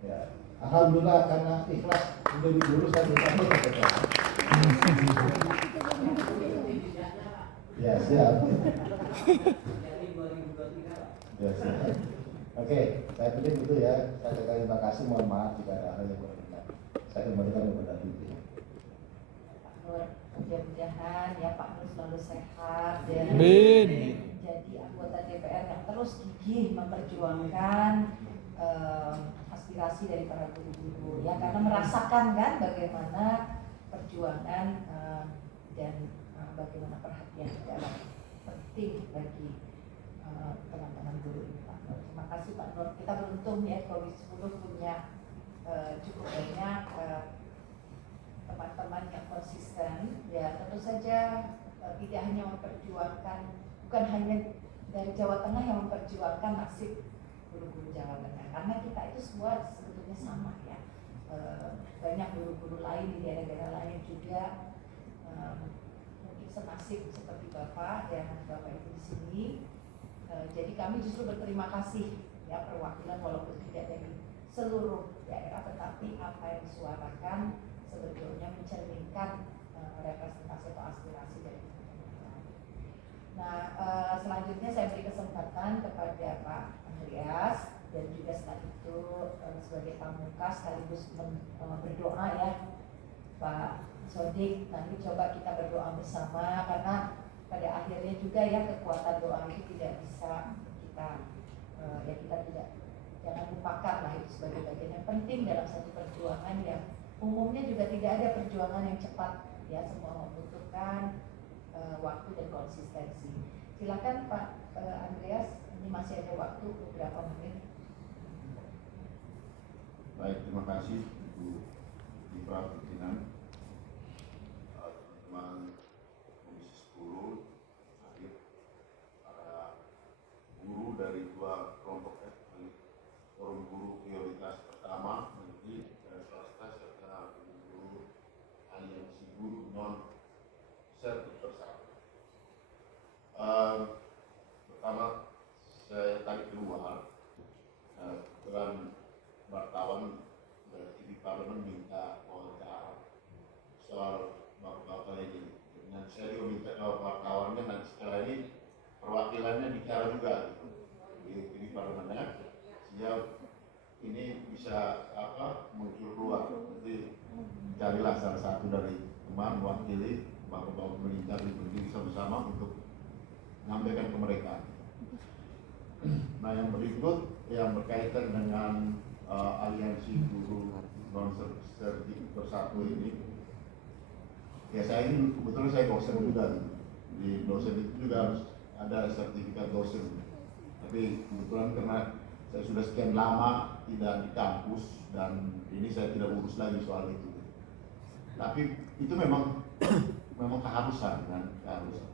Ya, alhamdulillah karena ikhlas menjadi guru saya bisa. Ya siap. Ya siap. Oke, saya pikir itu ya. Saya terima kasih, mohon maaf jika ada hal yang berkenan. Saya kembalikan kepada Bibi. Pak Nur, mudah-mudahan ya Pak Nur selalu sehat dan jadi anggota DPR yang terus gigih memperjuangkan aspirasi dari para guru-guru ya, karena merasakan kan bagaimana perjuangan dan bagaimana perhatian dalam penting bagi teman-teman guru ini Pak Nur. Terima kasih Pak Nur. Kita beruntung ya Komisi 10 punya cukup banyak teman-teman yang konsisten ya. Tentu saja tidak hanya memperjuangkan, bukan hanya dari Jawa Tengah yang memperjuangkan nasib guru-guru Jawa Tengah, karena kita itu semua sebetulnya sama ya. Banyak guru-guru lain di daerah-daerah lain juga mungkin senasib seperti Bapak dan Bapak Ibu di sini. Jadi kami justru berterima kasih ya, perwakilan walaupun tidak dari seluruh daerah, tetapi apa yang disuarakan sebetulnya mencerminkan representasi atau aspirasi dari teman-teman. Nah, selanjutnya saya beri kesempatan kepada Pak Andreas dan juga setelah itu sebagai pamungkas sekaligus berdoa ya Pak Sodik. Nanti coba kita berdoa bersama karena pada akhirnya juga ya kekuatan doa itu tidak bisa kita jangan lupakan lah itu sebagai bagian yang penting dalam satu perjuangan yang umumnya juga tidak ada perjuangan yang cepat ya, semua membutuhkan waktu dan konsistensi. Silakan Pak Andreas, ini masih ada waktu beberapa menit. Baik, terima kasih Ibu Dipra pimpinan. teman-teman Komisi 10 hadir, para guru dari dua kelompok forum guru prioritas pertama negeri dan swasta serta guru aliansi guru non sertif bersama. Pertama saya tarik keluar kebetulan wartawan dari TV Parlemen minta wawancara soal bapak-bapak ini. Dan saya juga minta wartawannya nanti setelah ini perwakilannya bicara juga gitu, di TV Parlemennya, sehingga ini bisa muncul keluar. Jadi carilah salah satu dari teman wakili bapak-bapak pemerintah berdiri sama-sama untuk menyampaikan ke mereka. Nah, yang berikut yang berkaitan dengan aliansi guru non sertif bersatu ini, ya saya ini kebetulan saya dosen juga, di dosen itu juga harus ada sertifikat dosen. Tapi kebetulan karena saya sudah sekian lama tidak di kampus dan ini saya tidak urus lagi soal itu. Tapi itu memang keharusan kan, keharusan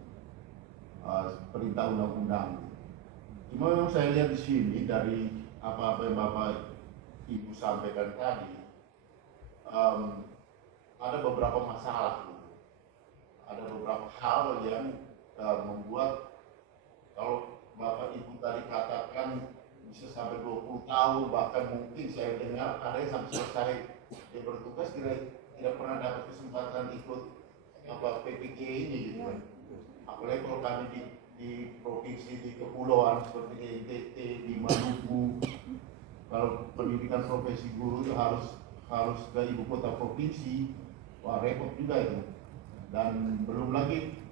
perintah undang-undang. Cuma memang saya lihat di sini dari apa-apa yang Bapak Ibu sampaikan tadi, ada beberapa masalah, ada beberapa hal yang membuat, kalau Bapak Ibu tadi katakan bisa sampai 20 tahun, bahkan mungkin saya dengar ada yang sampai selesai dia bertugas tidak pernah dapat kesempatan ikut PPG ini gitu kan. Apalagi kalau kami di provinsi, di kepulauan seperti di NTT, di Maluku, kalau pendidikan profesi guru itu harus ke ibu kota provinsi, wah repot juga itu. Dan belum lagi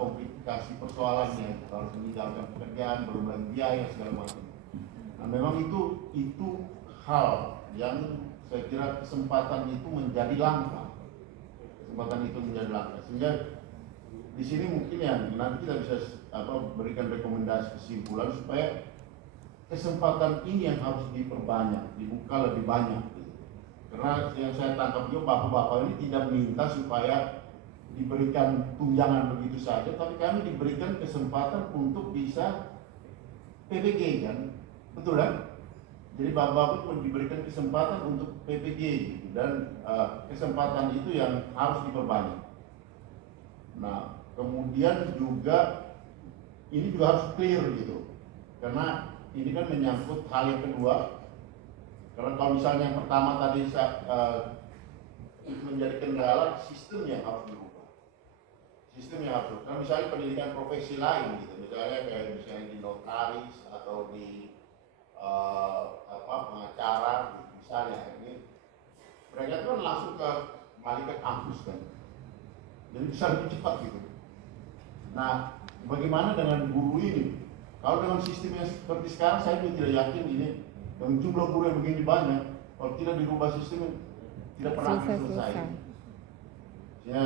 komplikasi persoalannya, harus meninggalkan pekerjaan, belum lagi biaya segala macam. Nah, memang itu hal yang saya kira kesempatan itu menjadi langka. Sehingga di sini mungkin ya nanti kita bisa berikan rekomendasi kesimpulan supaya kesempatan ini yang harus diperbanyak, dibuka lebih banyak. Karena yang saya tangkap juga bapak-bapak ini tidak minta supaya diberikan tunjangan begitu saja, tapi kami diberikan kesempatan untuk bisa PPG kan, betul kan? Jadi bapak-bapak pun diberikan kesempatan untuk PPG gitu, dan kesempatan itu yang harus diperbanyak. Nah, kemudian juga ini juga harus clear gitu, karena ini kan menyangkut hal yang kedua. Karena kalau misalnya yang pertama tadi menjadi kendala, sistem yang harus dirubah. Kalau misalnya pendidikan profesi lain gitu, misalnya di notaris atau di pengacara gitu, misalnya ini mereka itu kan langsung kembali ke kampus kan, jadi bisa lebih cepat gitu. Nah, bagaimana dengan guru ini? Kalau dengan sistem yang seperti sekarang, saya juga tidak yakin ini dengan jumlah guru yang begini banyak, kalau tidak dirubah sistem tidak pernah akan selesai. Ya,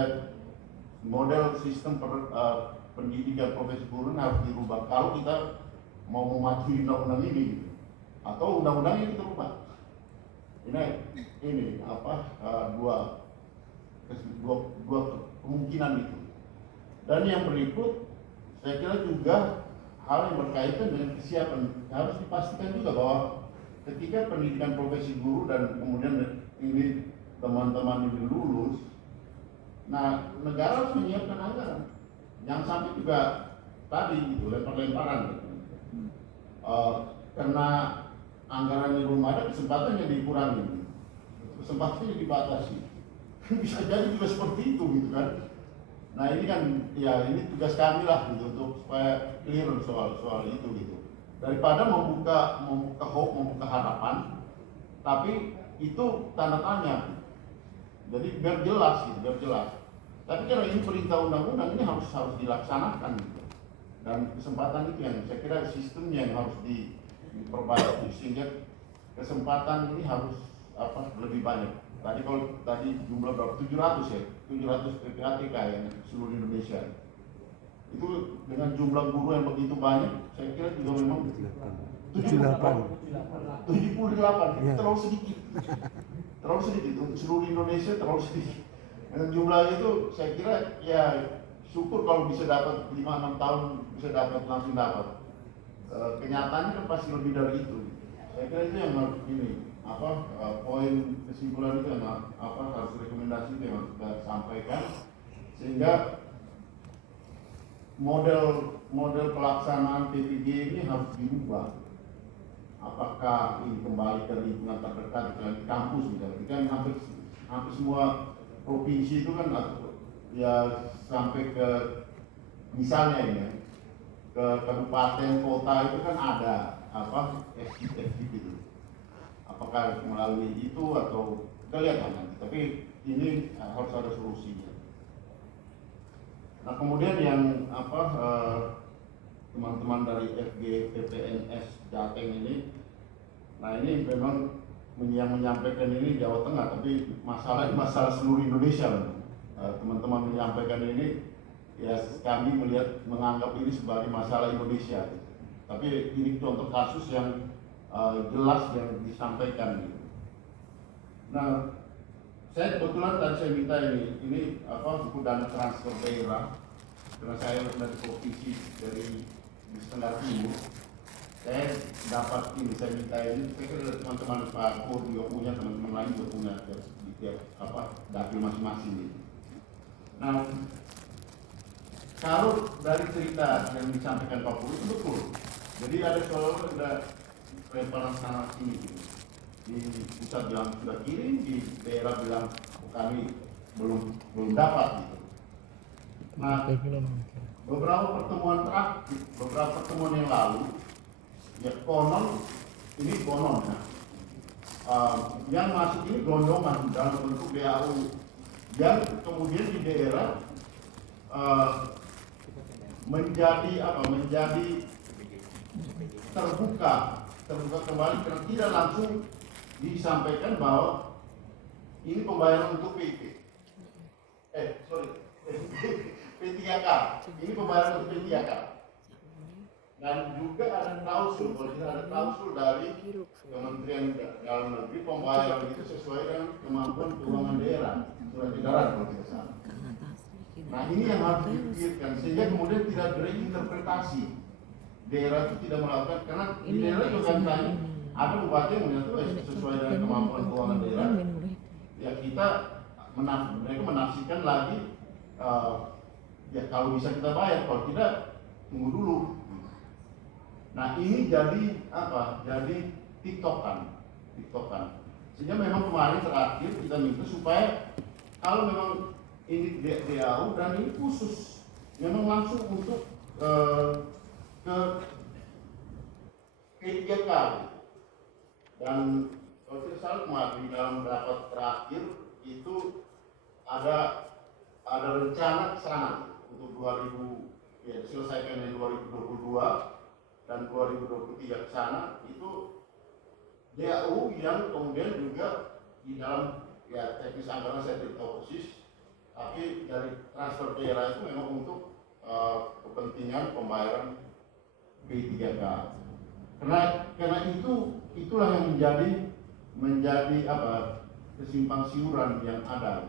model sistem pendidikan profesi guru harus dirubah kalau kita mau mematuhi undang-undang ini gitu. Atau undang-undang ini kita rubah. Ini dua kemungkinan itu. Dan yang berikut, saya kira juga hal yang berkaitan dengan kesiapan harus dipastikan juga bahwa ketika pendidikan profesi guru dan kemudian ini teman-teman ini lulus, nah negara harus menyiapkan anggaran. Jangan sampai juga tadi gitu lempar-lemparan. Karena anggaran yang belum ada, kesempatannya dikurangi, kesempatannya dibatasi. Bisa jadi juga seperti itu gitu kan. Nah ini kan ya ini tugas kami lah gitu untuk supaya clear soal itu gitu. Daripada membuka hope, membuka harapan, tapi itu tanda tanya. Jadi biar jelas gitu, biar jelas. Tapi karena ini perintah undang-undang ini harus dilaksanakan gitu. Dan kesempatan itu yang saya kira sistemnya yang harus diperbaiki sehingga kesempatan ini harus lebih banyak. Tadi kalau jumlah berapa? 700 ya, 700 PPATK yang seluruh Indonesia. Itu dengan jumlah guru yang begitu banyak, saya kira juga memang 78 Ya. terlalu sedikit untuk seluruh Indonesia, terlalu sedikit. Dengan jumlah itu saya kira ya syukur kalau bisa dapat 5-6 tahun bisa dapat langsung dapat. Kenyataannya kan pasti lebih dari itu. Saya kira itu yang ini poin kesimpulan itu yang harus rekomendasi itu yang harus kita sampaikan sehingga model pelaksanaan PPG ini harus diubah. Apakah ini kembali ke lingkungan terdekat di kampus misalnya? Kan hampir semua provinsi itu kan ya sampai ke misalnya ini ke kabupaten kota itu kan ada exit itu. Apakah melalui itu atau kita lihat nanti. Tapi ini harus ada solusinya. Nah kemudian yang teman-teman dari FG PPNS Jateng ini, nah ini memang yang menyampaikan ini Jawa Tengah, tapi masalah seluruh Indonesia. Teman-teman menyampaikan ini, ya kami menganggap ini sebagai masalah Indonesia. Tapi ini contoh kasus yang jelas yang disampaikan. Nah, saya kebetulan tadi saya minta ini buku dana transfer daerah, karena saya dari provinsi dari Tenggara Timur. Saya dapat ini, saya minta ini, saya kira teman-teman Pak Kur juga punya, teman-teman lain juga punya di tiap dapil masing-masing ini. Nah, kalau dari cerita yang disampaikan Pak Kur itu betul. Jadi ada seolah-olah ada lemparan sana sini gitu. Di pusat bilang sudah kirim, di daerah bilang kami belum dapat gitu. Nah, beberapa pertemuan yang lalu, ya konon ya, yang masuk ini gondong masuk dalam bentuk DAU yang kemudian di daerah menjadi terbuka kembali karena tidak langsung disampaikan bahwa ini pembayaran untuk P3K, ini pembayaran untuk P3K. Dan juga ada klausul, kalau tidak ada klausul dari Kementerian Dalam Negeri pembayaran itu sesuai dengan kemampuan keuangan daerah, surat edaran kalau tidak salah. Nah ini yang harus dipikirkan sehingga kemudian tidak berinterpretasi. Daerah itu tidak melakukan, karena di daerah juga kan tadi ada bupati yang menyatakan sesuai dengan kemampuan keuangan daerah. Ya mereka menafsirkan lagi, ya kalau bisa kita bayar, kalau tidak tunggu dulu. Nah ini jadi Jadi tiktokan. Sehingga memang kemarin terakhir kita minta supaya kalau memang ini DAU dan ini khusus, memang langsung untuk ke P3K. Dan kalau tidak salah kemarin dalam rapat terakhir itu ada rencana ke sana untuk 2000 ya selesaikan yang 2022 dan 2023 ke sana itu DAU yang kemudian juga di dalam ya teknis anggaran saya tidak tahu persis, tapi dari transfer daerah itu memang untuk kepentingan pembayaran P3K. Karena itulah yang menjadi kesimpang siuran yang ada.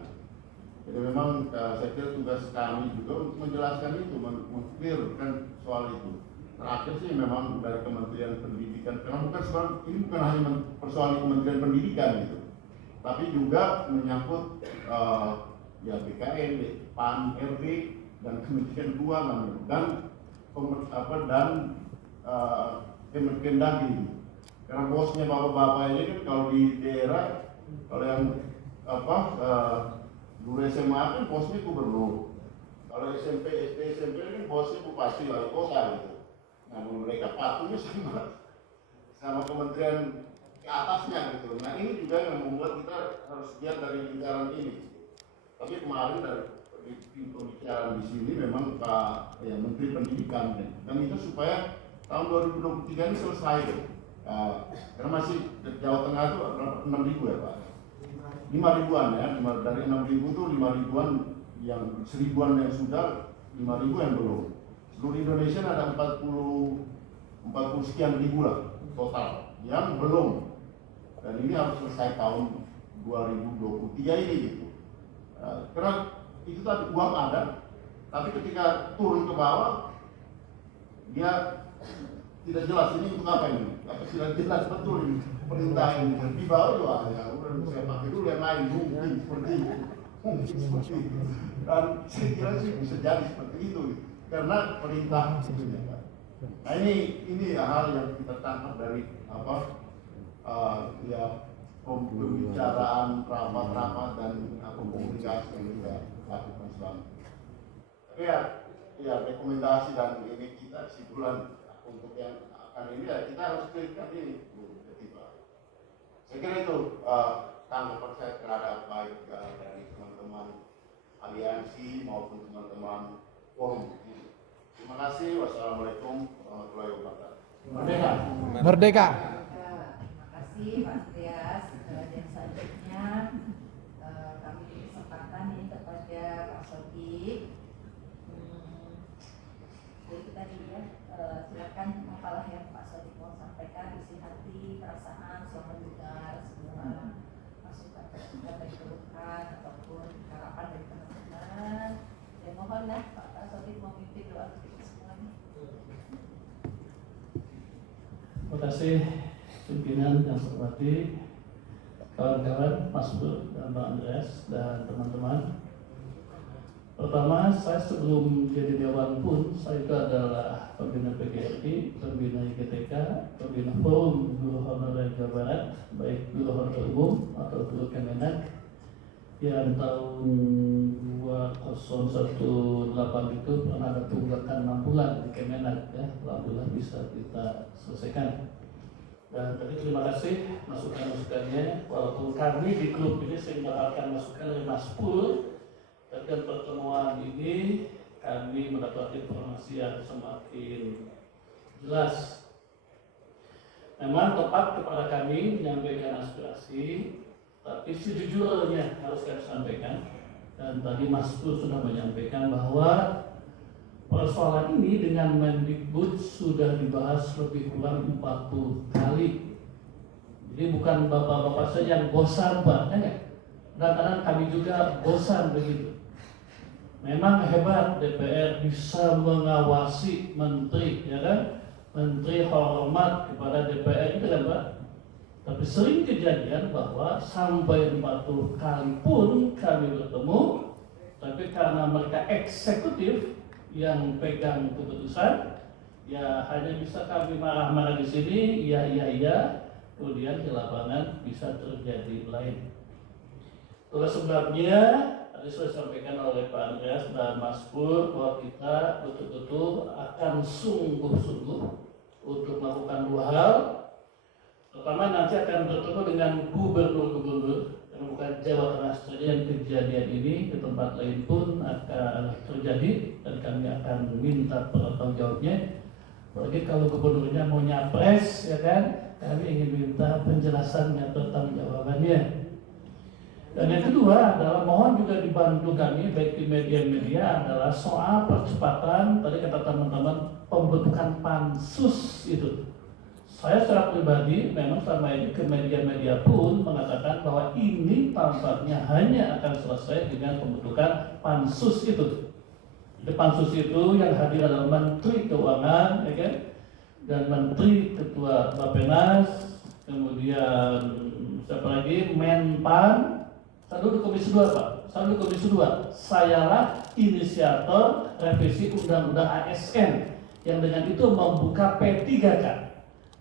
Jadi memang saya kira tugas kami juga untuk menjelaskan itu, meng-clearkan soal itu. Terakhir sih memang dari Kementerian Pendidikan, karena ini bukan hanya persoalan Kementerian Pendidikan gitu, tapi juga menyangkut ya BKN, PAN, RB, dan Kementerian Keuangan dan Kemendagri. Karena bosnya bapak-bapak ini kan kalau di daerah, kalau yang guru SMA kan bosnya gubernur, kalau SMP, SD, SMP kan bosnya bupati wali kota gitu. Nah mereka patuhnya sama kementerian ke atasnya gitu. Nah ini juga yang membuat kita harus lihat dari lingkaran ini. Tapi kemarin dari pembicaraan di sini memang Pak Menteri Pendidikan dan itu supaya tahun 2023 ini selesai gitu. Karena masih Jawa Tengah itu 6.000 ya Pak. 5.000-an ya, dari 6.000 itu 5.000-an yang 1.000-an yang sudah, 5.000 yang belum. Seluruh Indonesia ada 40 sekian ribu lah total yang belum, dan ini harus selesai tahun 2023 ini gitu. Karena itu tadi uang ada, tapi ketika turun ke bawah dia tidak jelas ini untuk apa ini, tapi tidak jelas betul ini perintah ini. Di bawah juga ya udah saya pakai dulu yang lain mungkin seperti itu. Dan saya kira sih bisa jadi seperti itu karena perintah itu ya. Nah ini hal yang kita tangkap dari ya pembicaraan rapat-rapat dan komunikasi yang kita lakukan selama. Tapi ya rekomendasi dan ini kita kesimpulan untuk yang akan ini ya kita harus berikan ini Bu Ketua. Saya kira itu tanggapan saya terhadap baik dari teman-teman aliansi maupun teman-teman forum. Terima kasih. Wassalamualaikum warahmatullahi wabarakatuh. Merdeka. Merdeka. Terima kasih Pak Andreas. Dan selanjutnya kami beri kesempatan ini kepada Pak Sodik. Itu tadi ya, silakan apalah yang Pak Sodik mau sampaikan, isi hati, perasaan, selama mendengar semua masukan dari keluhan ataupun harapan dari teman-teman. Dan mohonlah Pak Sodik memimpin doa kita semuanya. Terima kasih pimpinan yang saya hormati, kawan-kawan, Mas Bur dan Pak Andreas dan teman-teman. Pertama, saya sebelum jadi dewan pun, saya itu adalah pembina PGRI, pembina IGTK, pembina Forum Guru Honorer Jawa Barat, baik Guru Honorer Umum atau Guru Kemenak, yang tahun 2018 itu pernah ada tunggakan 6 bulan di Kemenak, ya, alhamdulillah bisa kita selesaikan. Dan tadi terima kasih masukan-masukannya, walaupun kami di grup ini sering mendapatkan masukan dari Mas Pur. Dan pertemuan ini kami mendapat informasi yang semakin jelas. Memang tepat kepada kami menyampaikan aspirasi, tapi sejujurnya harus kami sampaikan. Dan tadi Mas Pur sudah menyampaikan bahwa persoalan ini dengan Mendikbud sudah dibahas lebih kurang 40 kali. Jadi bukan bapak-bapak saja yang bosan Pak, ya? Kadang-kadang kami juga bosan begitu. Memang hebat DPR bisa mengawasi menteri, ya kan? Menteri hormat kepada DPR itu kan Pak. Tapi sering kejadian bahwa sampai 40 kali pun kami bertemu, tapi karena mereka eksekutif yang pegang keputusan, ya hanya bisa kami marah-marah di sini, iya, kemudian di lapangan bisa terjadi lain. Itulah sebabnya tadi sudah disampaikan oleh Pak Andreas dan Mas Pur bahwa kita betul-betul akan sungguh-sungguh untuk melakukan 2 hal. Pertama, nanti akan bertemu dengan gubernur-gubernur, karena bukan Jawa Tengah saja yang kejadian ini, di tempat lain pun akan terjadi dan kami akan minta pertanggungjawabnya. Apalagi kalau gubernurnya mau nyapres, ya kan, kami ingin minta penjelasannya tentang jawabannya. Dan yang kedua adalah mohon juga dibantu kami baik di media-media adalah soal percepatan tadi kata teman-teman pembentukan pansus itu. Saya secara pribadi memang selama ini ke media-media pun mengatakan bahwa ini tampaknya hanya akan selesai dengan pembentukan pansus itu. Di pansus itu yang hadir adalah Menteri Keuangan, ya kan? Dan Menteri Ketua Bappenas, kemudian siapa lagi? Menpan. Saya duduk Komisi 2 Pak, saya duduk Komisi 2. Sayalah inisiator revisi Undang-Undang ASN yang dengan itu membuka P3K.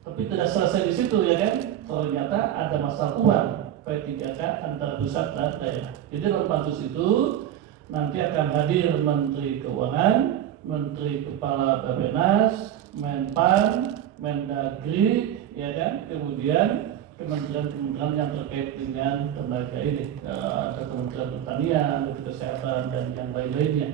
Tapi tidak selesai di situ, ya kan? Ternyata ada masalah uang P3K antara pusat dan daerah. Jadi dalam pansus itu nanti akan hadir Menteri Keuangan, Menteri Kepala Bappenas, Menpan, Mendagri, ya kan? Kemudian kementerian-kementerian yang terkait dengan tenaga ini, ada Kementerian Pertanian, ada Kesehatan dan yang lain-lainnya.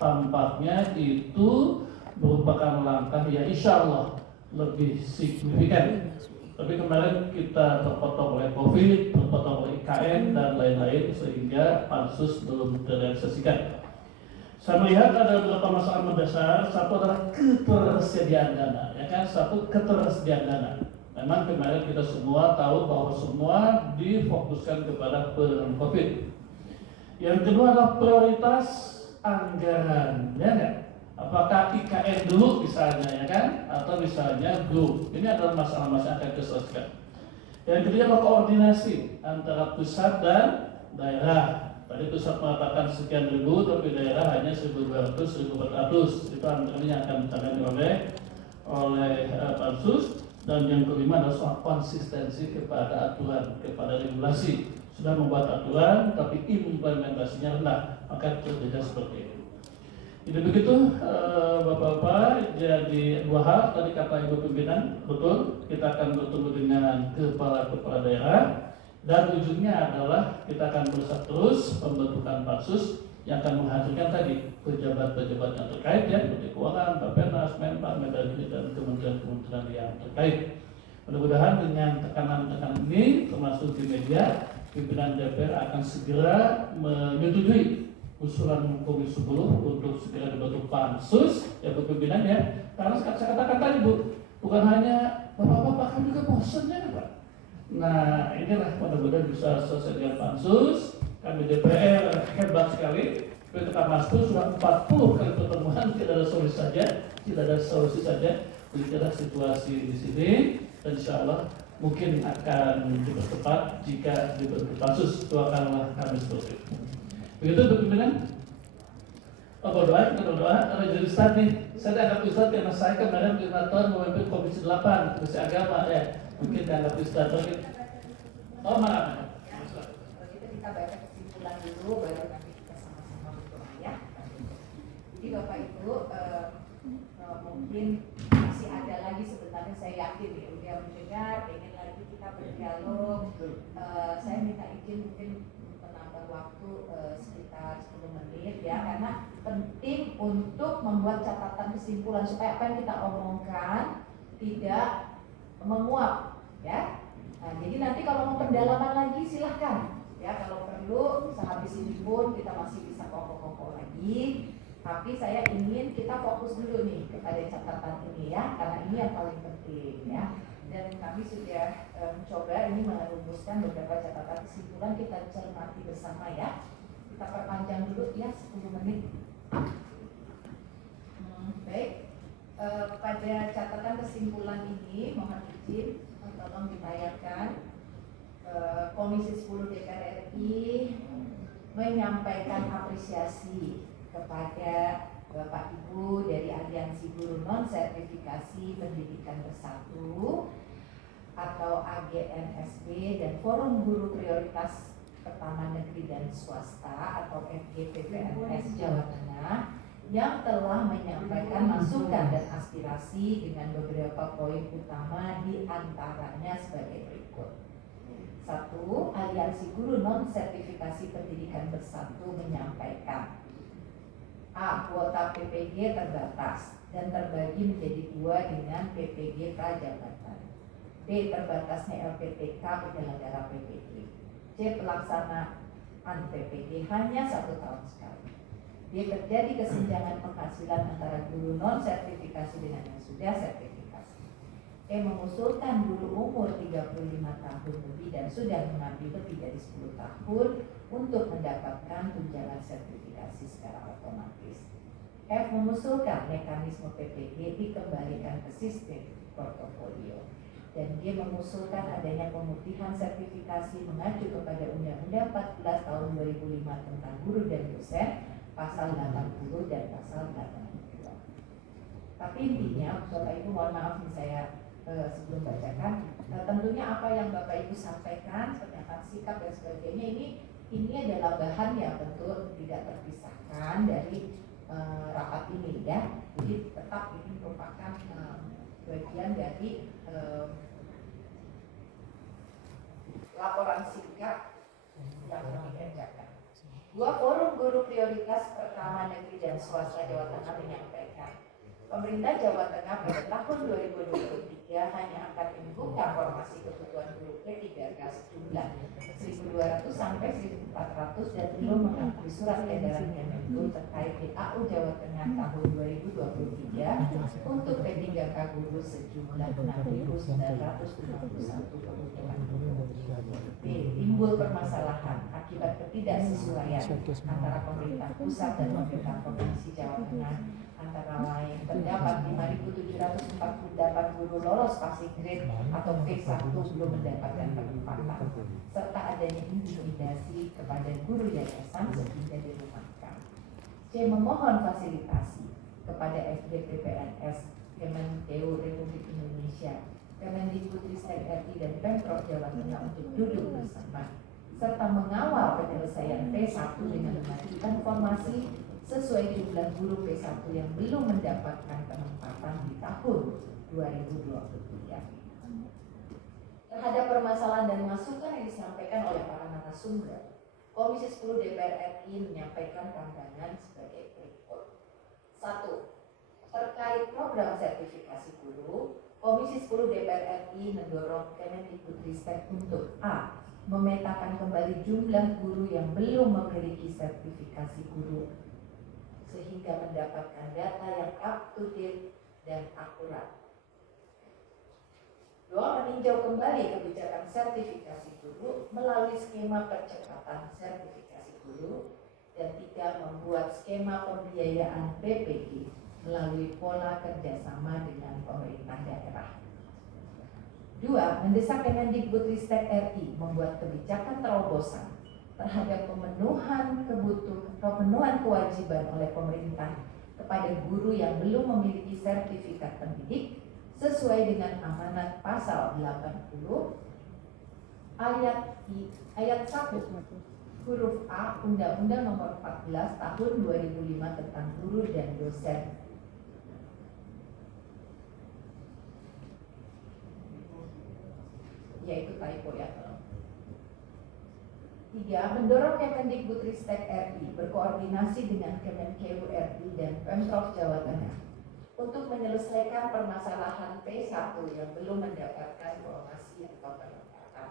Tampaknya itu merupakan langkah ya insya Allah lebih signifikan. Tapi kemarin kita terpotong oleh COVID, terpotong oleh IKN dan lain-lain sehingga pansus belum terrealisasikan. Saya melihat ada beberapa masalah mendasar. Satu adalah ketersediaan dana, ya kan? Ketersediaan dana. Memang kemarin kita semua tahu bahwa semua difokuskan kepada penanganan COVID. Yang kedua adalah prioritas anggaran, ya nggak? Apakah IKN dulu misalnya, ya kan? Atau misalnya grup. Ini adalah masalah-masalah yang akan diselesaikan. Yang ketiga adalah koordinasi antara pusat dan daerah. Tadi pusat mengatakan sekian ribu, tapi daerah hanya 1.200, 1.400. Itu anggaran yang akan ditangani oleh Pansus. Dan yang kelima adalah soal konsistensi kepada aturan, kepada regulasi. Sudah membuat aturan, tapi implementasinya rendah, maka terjadi seperti itu. Jadi begitu Bapak-Bapak, jadi dua hal tadi kata Ibu Pimpinan, betul, kita akan bertemu dengan kepala-kepala daerah, dan ujungnya adalah kita akan berusaha terus pembentukan pansus yang akan menghadirkan tadi pejabat-pejabat yang terkait, ya, seperti keuangan, Bappenas, Menpan, Mendagri, dan kementerian-kementerian yang terkait. Mudah-mudahan dengan tekanan-tekanan ini, termasuk di media, pimpinan DPR akan segera menyetujui usulan Komisi 10 untuk segera dibentuk pansus, ya Bu Pimpinan, ya. Karena saya katakan tadi Bu, bukan hanya Bapak-Bapak, kan juga bosannya, Pak. Nah, inilah mudah-mudahan bisa selesai dengan pansus. Kami DPR hebat sekali. Ketika Mastur sudah 40 kali pertemuan, tidak ada solusi saja, tidak ada solusi saja. Begitulah situasi di sini, dan insya Allah mungkin akan dipercepat jika dibentuk pansus. Doakanlah kami seperti itu. Begitu Bu Pimpinan. Berdoa, kita berdoa. Karena jadi Ustaz nih, saya dianggap Ustaz karena saya kemarin 5 tahun memimpin Komisi 8 Komisi Agama, ya. Mungkin dianggap Ustaz lagi. Oh, maaf. Kita baca kesimpulan dulu, baru nanti kita sama-sama berdoa, ya. Jadi Bapak Ibu, mungkin masih ada lagi sebenarnya, saya yakin ya, udah mendengar, ingin lagi kita berdialog. Saya minta izin mungkin menambah waktu sekitar 10 menit, ya, karena penting untuk membuat catatan kesimpulan supaya apa yang kita omongkan tidak menguap, ya. Nah, jadi nanti kalau mau pendalaman lagi silahkan, ya, kalau perlu sehabis ini pun kita masih bisa kongko-kongko lagi. Tapi saya ingin kita fokus dulu nih kepada catatan ini, ya, karena ini yang paling penting, ya. Dan kami sudah mencoba ini merumuskan beberapa catatan kesimpulan, kita cermati bersama, ya. Kita perpanjang dulu, ya, 10 menit. Baik, pada catatan kesimpulan ini mohon izin, tolong ditayangkan. Komisi 10 DPR RI menyampaikan apresiasi kepada Bapak Ibu dari Aliansi Guru Non Sertifikasi Pendidikan Bersatu atau AGNSB dan Forum Guru Prioritas Pertama Negeri dan Swasta atau FGPPNS Jawa Tengah yang telah menyampaikan masukan dan aspirasi dengan beberapa poin utama, di antaranya sebagai berikut. 1. Aliansi Guru Non Sertifikasi Pendidikan Bersatu menyampaikan A. Kuota PPG terbatas dan terbagi menjadi 2 dengan PPG prajabatan. B. Terbatasnya LPTK penyelenggara PPG. C. Pelaksanaan PPG hanya 1 tahun sekali. D. Terjadi kesenjangan penghasilan antara guru non sertifikasi dengan yang sudah sertifikasi. E. Mengusulkan guru umur 35 tahun lebih dan sudah mengambil lebih dari 10 tahun untuk mendapatkan tunjangan sertifikasi secara otomatis. F. Mengusulkan mekanisme PPG dikembalikan ke sistem portofolio. Dan G. Mengusulkan adanya pemutihan sertifikasi mengacu kepada Undang-Undang 14 tahun 2005 tentang guru dan dosen, pasal 80 dan pasal 82. Tapi intinya, Bapak Ibu mohon maaf nih saya sebelum bacakan, tentunya apa yang Bapak Ibu sampaikan, pernyataan sikap dan sebagainya ini adalah bahan yang tentu tidak terpisahkan dari rapat ini, ya. Jadi tetap ini merupakan bagian dari laporan sikap yang kami kerjakan. 2. Forum Guru Prioritas Pertama Negeri dan Swasta Jawa Tengah menyampaikan Pemerintah Jawa Tengah pada tahun 2023 hanya akan membuka formasi kebutuhan guru P3K sejumlah 1.200 sampai 1.400 dan belum mengakui surat edaran Kemendikbud terkait DAU Jawa Tengah tahun 2023 untuk P3K guru sejumlah 6.951 kebutuhan guru. B. Timbul permasalahan akibat ketidaksesuaian antara pemerintah pusat dan pemerintah provinsi Jawa Tengah, antara lain terdapat 5.748 guru lolos passing grade atau P1 belum mendapatkan penempatan, serta adanya intimidasi kepada guru yayasan sehingga dirumahkan. C. Memohon fasilitasi kepada FDP PNS, Kemenkeu Republik Indonesia, Kemendikbudristek RI dan Pemprov Jawa Tengah untuk duduk bersama serta mengawal penyelesaian P1 dengan memajukan formasi sesuai jumlah guru P1 yang belum mendapatkan penempatan di tahun 2023. Terhadap permasalahan dan masukan yang disampaikan oleh para narasumber, Komisi 10 DPR RI menyampaikan pandangan sebagai berikut. 1. Terkait program sertifikasi guru, Komisi 10 DPR RI mendorong Kemendikbudristek untuk A. Memetakan kembali jumlah guru yang belum memiliki sertifikasi guru sehingga mendapatkan data yang up to date dan akurat. 2. Meninjau kembali kebijakan sertifikasi guru melalui skema percepatan sertifikasi guru. Dan 3. Membuat skema pembiayaan PPG melalui pola kerjasama dengan pemerintah daerah. 2. Mendesak Kemendikbudristek RI membuat kebijakan terobosan terhadap pemenuhan kewajiban oleh pemerintah kepada guru yang belum memiliki sertifikat pendidik sesuai dengan amanat pasal 80 ayat 1 huruf A Undang-Undang Nomor 14 Tahun 2005 tentang guru dan dosen. Yaitu typo ya. 3. Mendorong Kemendikbudristek RI berkoordinasi dengan Kemenkeu RI dan Pemprov Jawa Tengah untuk menyelesaikan permasalahan P1 yang belum mendapatkan formasi atau penempatan.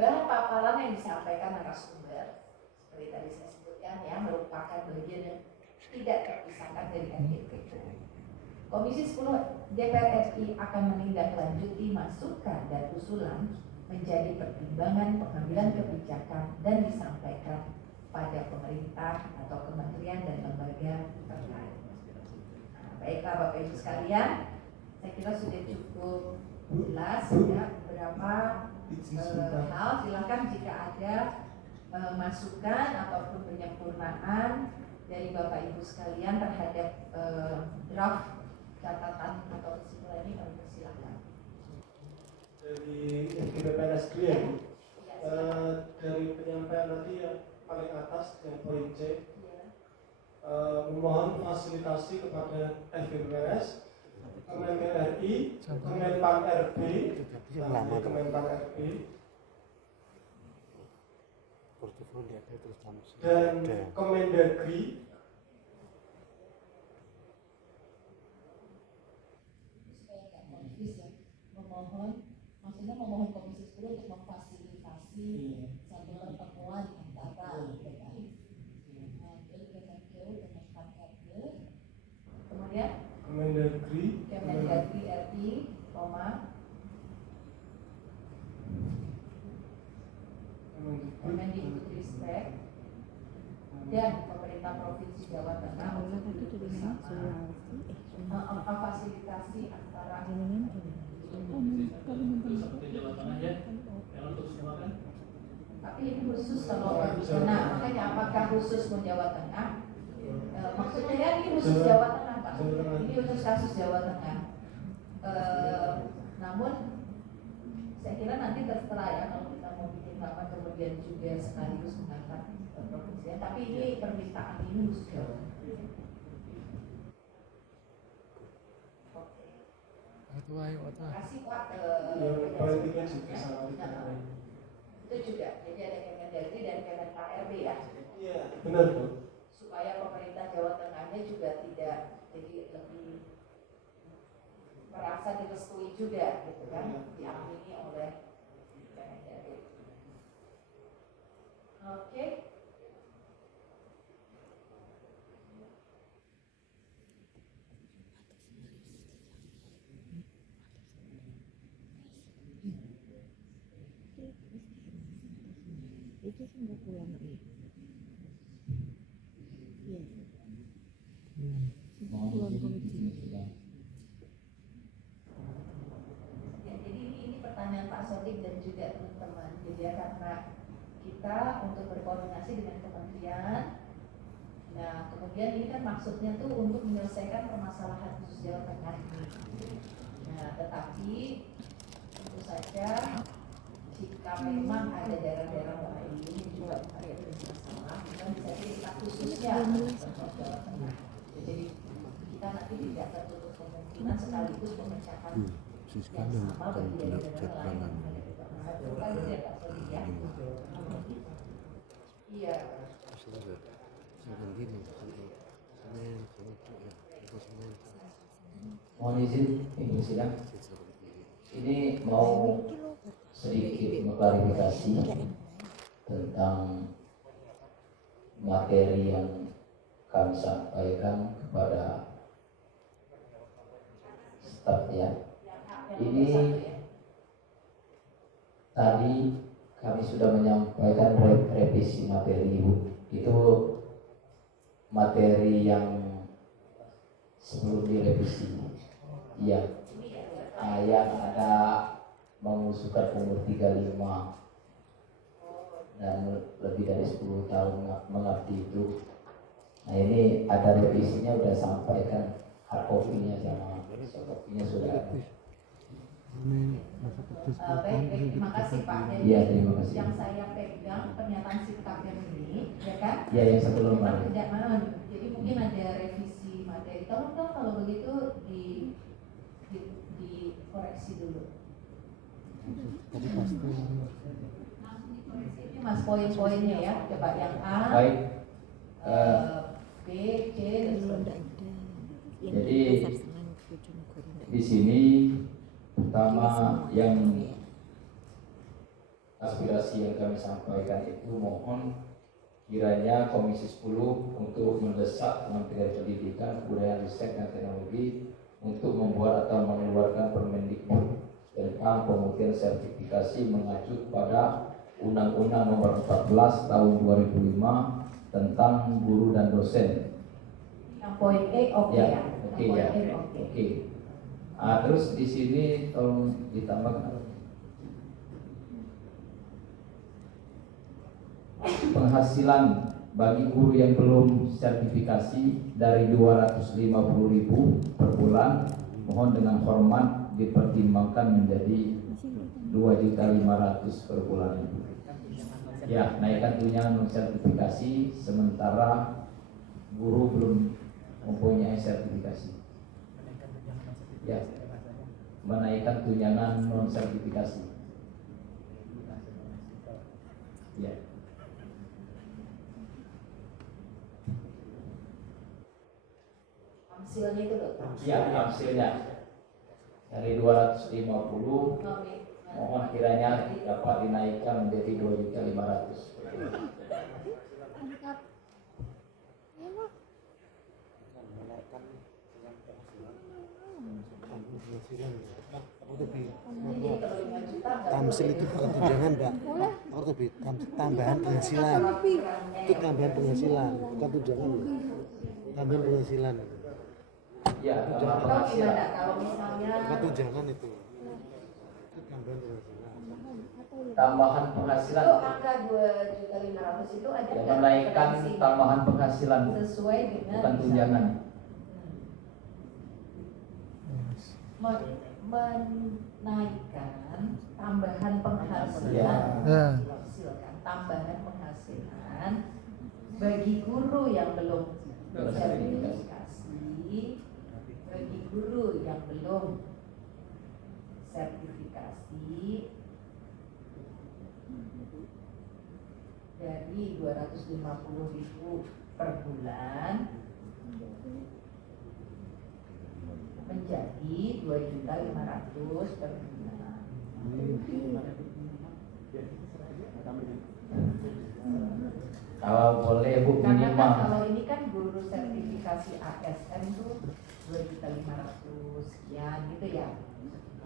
Bahan paparan yang disampaikan narasumber seperti tadi saya sebutkan ya merupakan bagian yang tidak terpisahkan dari RDP. Komisi 10 DPR RI akan menindaklanjuti masukan dan usulan menjadi pertimbangan pengambilan kebijakan dan disampaikan pada pemerintah atau kementerian dan lembaga terkait. Nah, baiklah Bapak Ibu sekalian, saya kira sudah cukup jelas ya beberapa hal. Silakan jika ada masukan ataupun penyempurnaan dari Bapak Ibu sekalian terhadap draft catatan atau kesimpulan ini, kami persilakan. Dari FDPNS clear, dari penyampaian tadi yang paling atas yang poin C, memohon fasilitasi kepada FDPNS, Kemenkeu RI, Kemenpan RB, Kemenpan RB, dan Kemendagri. Maksudnya memohon Komisi 10 untuk memfasilitasi satu pertemuan antara Kemenkeu dengan KPRD, kemudian Kemendagri RI, Kemendikbudristek dan pemerintah Provinsi Jawa Tengah untuk bersama fasilitasi antara tapi ini khusus kalau nah makanya apakah khusus Jawa Tengah? Maksudnya ya ini khusus Jawa Tengah Pak. Ini khusus kasus Jawa Tengah. Namun saya kira nanti terserah ya kalau kita mau bikin rapat kemudian juga sekaligus mengangkat provinsi. Tapi ini permintaan ini khusus Jawa Tengah. Terima kasih Pak. Itu juga, jadi ada Kemendagri dan Kemenpan RB ya. Iya, benar Bu. Supaya pemerintah Jawa Tengahnya juga tidak jadi lebih merasa direstui juga gitu kan, diamini oleh Kemendagri. Oke. Iki sing gak pulang iki. Iya. Pulang komisi. Ya, jadi ini pertanyaan Pak Sodik dan juga teman-teman. Jadi ya, karena kita untuk berkoordinasi dengan kementerian, nah kemudian ini kan maksudnya tuh untuk menyelesaikan permasalahan khusus Jawa Tengah ini. Nah, tetapi tentu saja jika memang ada daerah-daerah lain yang juga ada masalah, kita bisa cerita khususnya untuk Jawa Tengah. Jadi kita nanti tidak tertutup kemungkinan sekaligus memecahkan yang sama bagi daerah-daerah lain. Bukan itu ya Pak Sodik ya? Iya. Mohon izin, Ibu Sidang. Ini mau sedikit mengklarifikasi tentang materi yang kami sampaikan kepada staf ya. Ini tadi kami sudah menyampaikan revisi materi Ibu. Itu materi yang sebelum direvisi. Iya. Yang ada mengusulkan umur 35 dan lebih dari 10 tahun mengabdi itu. Nah ini ada revisinya, udah sampaikan hard copy-nya sama soft copy-nya sudah ada. Baik, terima kasih Pak. Jadi ya, terima kasih. Yang saya pegang pernyataan sikap yang ini, ya kan? Ya, yang sebelum tidak mana. Jadi mungkin ada revisi materi. Tolong dong kalau begitu dikoreksi dulu. Ini Mas poin-poinnya ya, coba yang A, baik. B, C, dan seterusnya. Jadi di sini pertama yang aspirasi yang kami sampaikan itu mohon kiranya Komisi 10 untuk mendesak Kementerian Pendidikan, Kebudayaan, Riset dan Teknologi untuk membuat atau mengeluarkan Permendikbud tentang pemutihan sertifikasi mengacu pada Undang-Undang Nomor 14 Tahun 2005 tentang guru dan dosen. Yang poin E oke ya. Oke ya. Oke. Terus di sini tolong ditambahkan penghasilan bagi guru yang belum sertifikasi dari 250.000 per bulan, mohon dengan hormat dipertimbangkan menjadi 2.500.000 per bulan. Ya, naikkan tunjangan non sertifikasi sementara guru belum mempunyai sertifikasi. Ya, menaikkan tunjangan non sertifikasi. Ya. Hasilnya itu loh. Ya, hasilnya dari 250 mohon kiranya dapat dinaikkan menjadi 2.500.000. Tamsil itu bukan tunjangan, Mbak. Harus lebih tambahan penghasilan. Itu tambahan penghasilan, bukan tunjangan. Tambahan penghasilan. Ya, Atau gimana kalau misalnya bukan tunjangan itu. Itu tambahan penghasilan. Tambahan penghasilan. Itu angka 2.500.000 itu ada Ya, menaikkan tambahan penghasilan sesuai dengan bukan tunjangan. Menaikkan tambahan penghasilan, menghasilkan tambahan penghasilan bagi guru yang belum sertifikasi, bagi guru yang belum sertifikasi dari 250.000 per bulan menjadi 2.500.000 per bulan. Kalau boleh Bu Karena kan minimal. kalau ini kan guru sertifikasi ASN tuh 2.500.000 sekian gitu ya.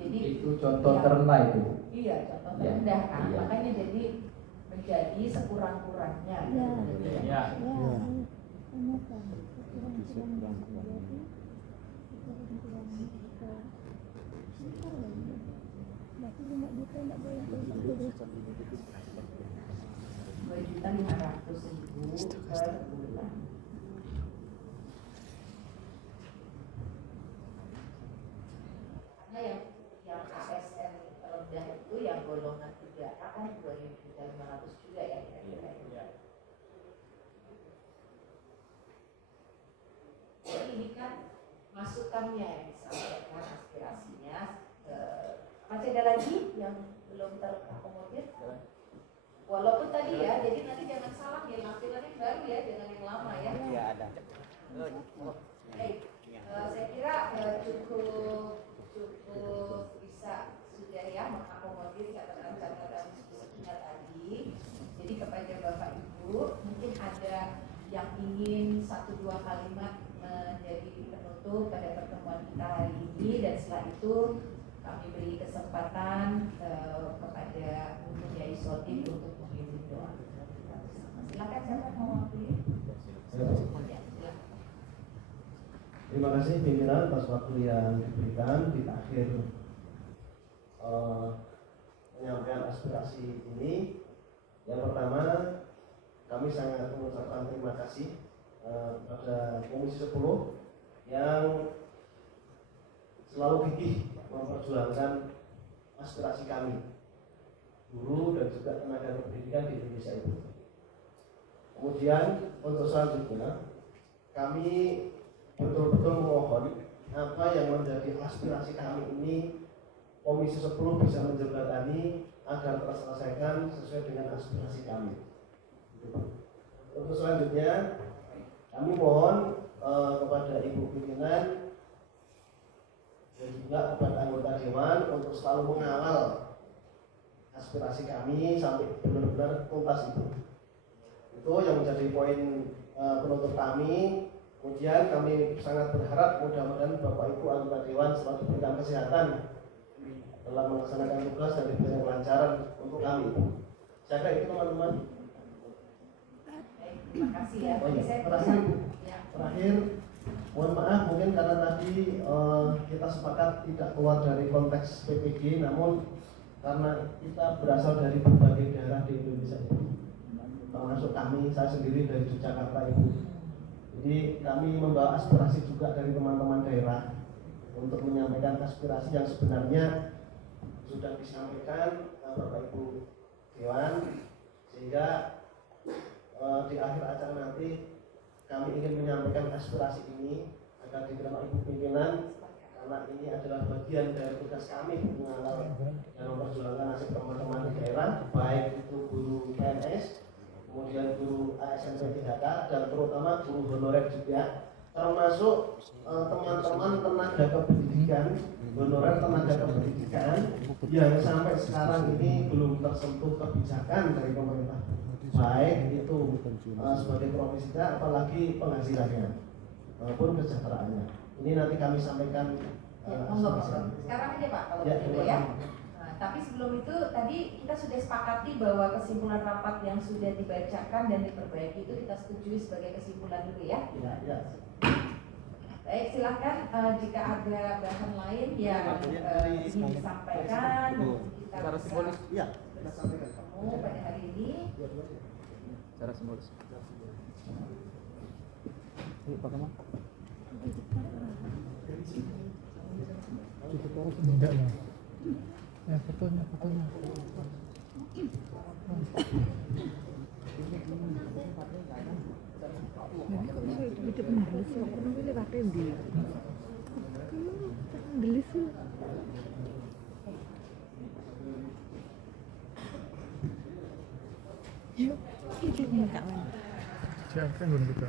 Jadi Itu contoh terendah itu. iya contoh Ya, terendah kan, iya. makanya jadi menjadi sekurang-kurangnya. Ya. Gitu ya. Ya. Rp2.500.000 per bulan. Karena yang ASN rendah itu yang golongan 3A kan 2.500 juga ya kira-kira. Jadi ini kan masukannya yang disampaikan aspirasinya. Masih ada lagi yang belum terakomodir? Walaupun tadi ya, jadi nanti jangan salah ya, lampiran yang baru ya, jangan yang lama ya. Iya ada. Baik, saya kira cukup bisa sudah ya mengakomodir catatan-catatan diskusinya tadi. Jadi kepada Bapak Ibu, mungkin ada yang ingin 1-2 kalimat menjadi penutup pada pertemuan kita hari ini, dan setelah itu kami beri kesempatan kepada Ibu Yai Sotin untuk memimpin doa. Silakan siapa yang mau mewakili? Ya, silakan. Terima kasih pimpinan atas waktu yang diberikan di akhir penyampaian aspirasi ini. Yang pertama, kami sangat mengucapkan terima kasih pada Komisi 10 yang selalu gigih memperjuangkan aspirasi kami, guru dan juga tenaga pendidikan di Indonesia itu. Kemudian untuk selanjutnya, kami betul-betul memohon apa yang menjadi aspirasi kami ini Komisi 10 bisa menjembatani agar terselesaikan sesuai dengan aspirasi kami. Untuk selanjutnya, kami mohon kepada Ibu Pimpinan dan juga kepada anggota Dewan untuk selalu mengawal aspirasi kami sampai benar-benar tuntas itu. Itu yang menjadi poin penutup kami. Kemudian kami sangat berharap mudah-mudahan Bapak Ibu anggota Dewan selalu diberikan kesehatan dalam melaksanakan tugas dan diberikan kelancaran untuk kami. Saya kira itu teman-teman. Terima kasih ya. Oh, iya. Saya Terakhir, ya. terakhir, mohon maaf mungkin karena tadi kita sepakat tidak keluar dari konteks PPG, namun karena kita berasal dari berbagai daerah di Indonesia itu, termasuk kami, saya sendiri dari Yogyakarta itu. Jadi kami membawa aspirasi juga dari teman-teman daerah untuk menyampaikan aspirasi yang sebenarnya sudah disampaikan Bapak Ibu Dewan, sehingga di akhir acara nanti kami ingin menyampaikan aspirasi ini agar diterima Ibu Pimpinan, karena ini adalah bagian dari tugas kami mengawal dan memperjuangkan nasib teman-teman di daerah, baik itu guru PNS, kemudian guru ASN P3K, dan terutama guru honorer juga, termasuk teman-teman tenaga kependidikan, honorer tenaga kependidikan yang sampai sekarang ini belum tersentuh kebijakan dari pemerintah, baik itu sebagai profesinya, apalagi penghasilannya maupun kesejahteraannya. Ini nanti kami sampaikan. Sekarang aja Pak kalau ya, begitu ya. Nah, tapi sebelum itu tadi kita sudah sepakati bahwa kesimpulan rapat yang sudah dibacakan dan diperbaiki itu kita setujui sebagai kesimpulan dulu ya. Ya. Baik, silakan jika ada bahan lain yang ingin disampaikan, kita bisa bertemu pada hari ini. Secara simbolis. Enggak lah. Ya, fotonya. Jadi kok bisa hidup mendelis kok kono kuwi lewate ndi? Mendelis sih. Yuk, iki enggak men. Siapa yang buka?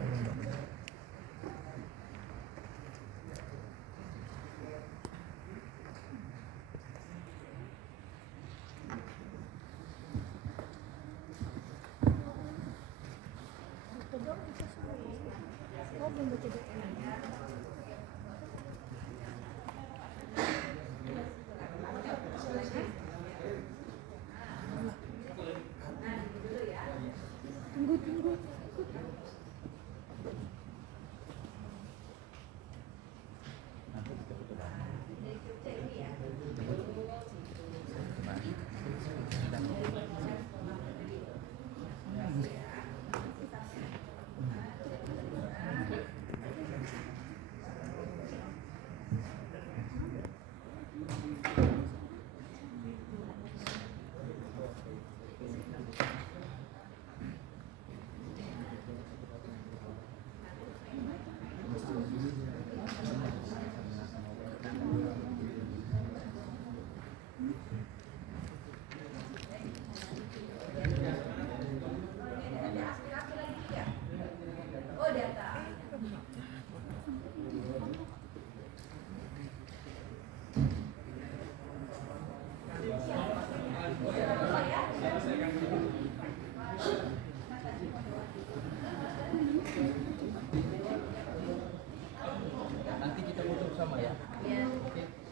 sama ya. Iya.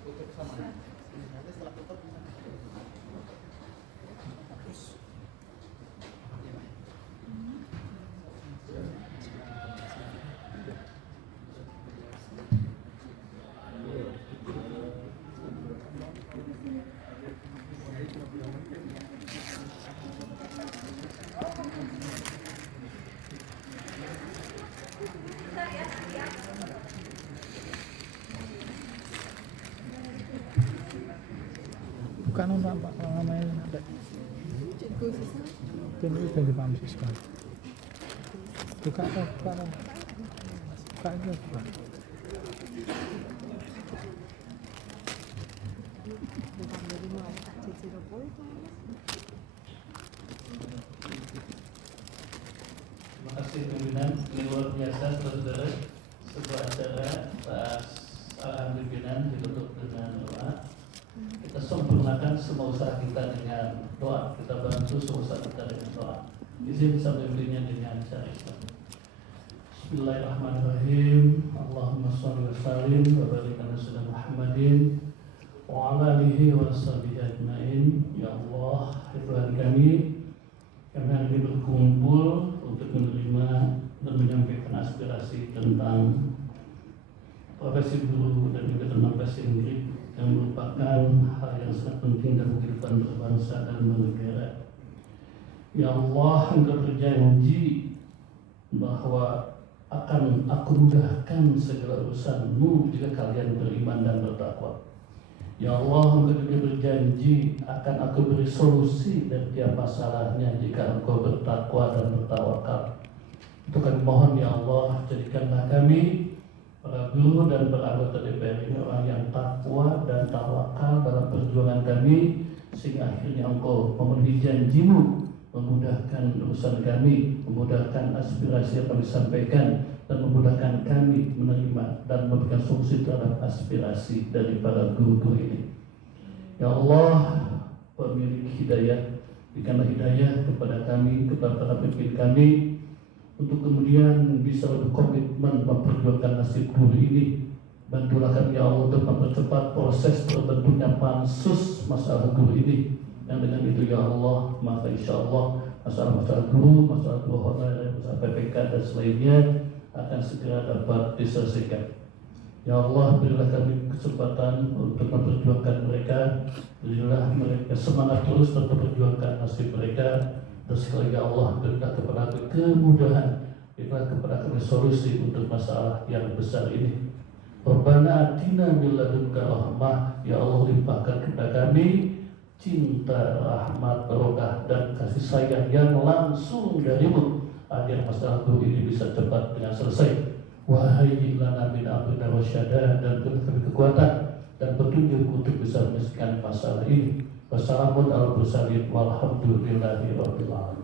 Tutup sama. Nanti setelah tutup bukan apa namanya ada itu dipaham siswa buka aja buka. Terima kasih pimpinan, ini luar biasa saudara. Sebuah acara pas arahan pimpinan ditutup dengan doa. Kita sempurnakan semua usaha kita dengan doa. Kita bantu semua usaha kita dengan doa. Izin sampai berinya dengan cara Islam. Bismillahirrahmanirrahim. Allahumma sholli wa sallim wa barik ala sayyidina Muhammadin wa ala alihi wa sahbihi ajmain. Ya Allah, Tuhan kami hari ini berkumpul untuk menerima dan menyampaikan aspirasi tentang profesi guru dan juga tentang bahasa Inggris yang merupakan hal yang sangat penting dalam kehidupan berbangsa dan bernegara. Ya Allah, Engkau berjanji bahwa akan aku mudahkan segala urusanmu jika kalian beriman dan bertakwa. Ya Allah, Engkau juga berjanji akan aku beri solusi dari tiap masalahnya jika Engkau bertakwa dan bertawakal. Untuk kami mohon ya Allah, jadikanlah kami para guru dan para anggota DPR ini orang yang takwa dan tawakal dalam perjuangan kami, sehingga akhirnya Engkau memenuhi janjimu, memudahkan urusan kami, memudahkan aspirasi yang kami sampaikan, dan memudahkan kami menerima dan memberikan solusi terhadap aspirasi dari para guru-guru ini. Ya Allah, pemilik hidayah, berikanlah hidayah kepada kami, kepada para pemimpin kami, untuk kemudian bisa berkomitmen memperjuangkan nasib guru ini. Bantulah kami ya Allah untuk mempercepat proses terbentuknya pansus masalah guru ini. Dan dengan itu ya Allah, maka insya Allah masalah-masalah guru, masalah guru honorer, masalah PPK dan selainnya akan segera dapat diselesaikan. Ya Allah, berilah kami kesempatan untuk memperjuangkan mereka. Berilah mereka semangat terus untuk memperjuangkan nasib mereka. Dan sekali lagi Allah, berilah kepada kami kemudahan, berilah kepada kami solusi untuk masalah yang besar ini. Rabbana atina min ladunka rahmah, ya Allah limpahkan kepada kami cinta, rahmat, barokah dan kasih sayang yang langsung darimu agar masalah guru ini bisa cepat dengan selesai. Wahai lana min amrina wasyada, dan beri kami kekuatan dan petunjuk untuk bisa menyelesaikan masalah ini. Wassalamun ala mursalin walhamdulillahi rabbil alamin.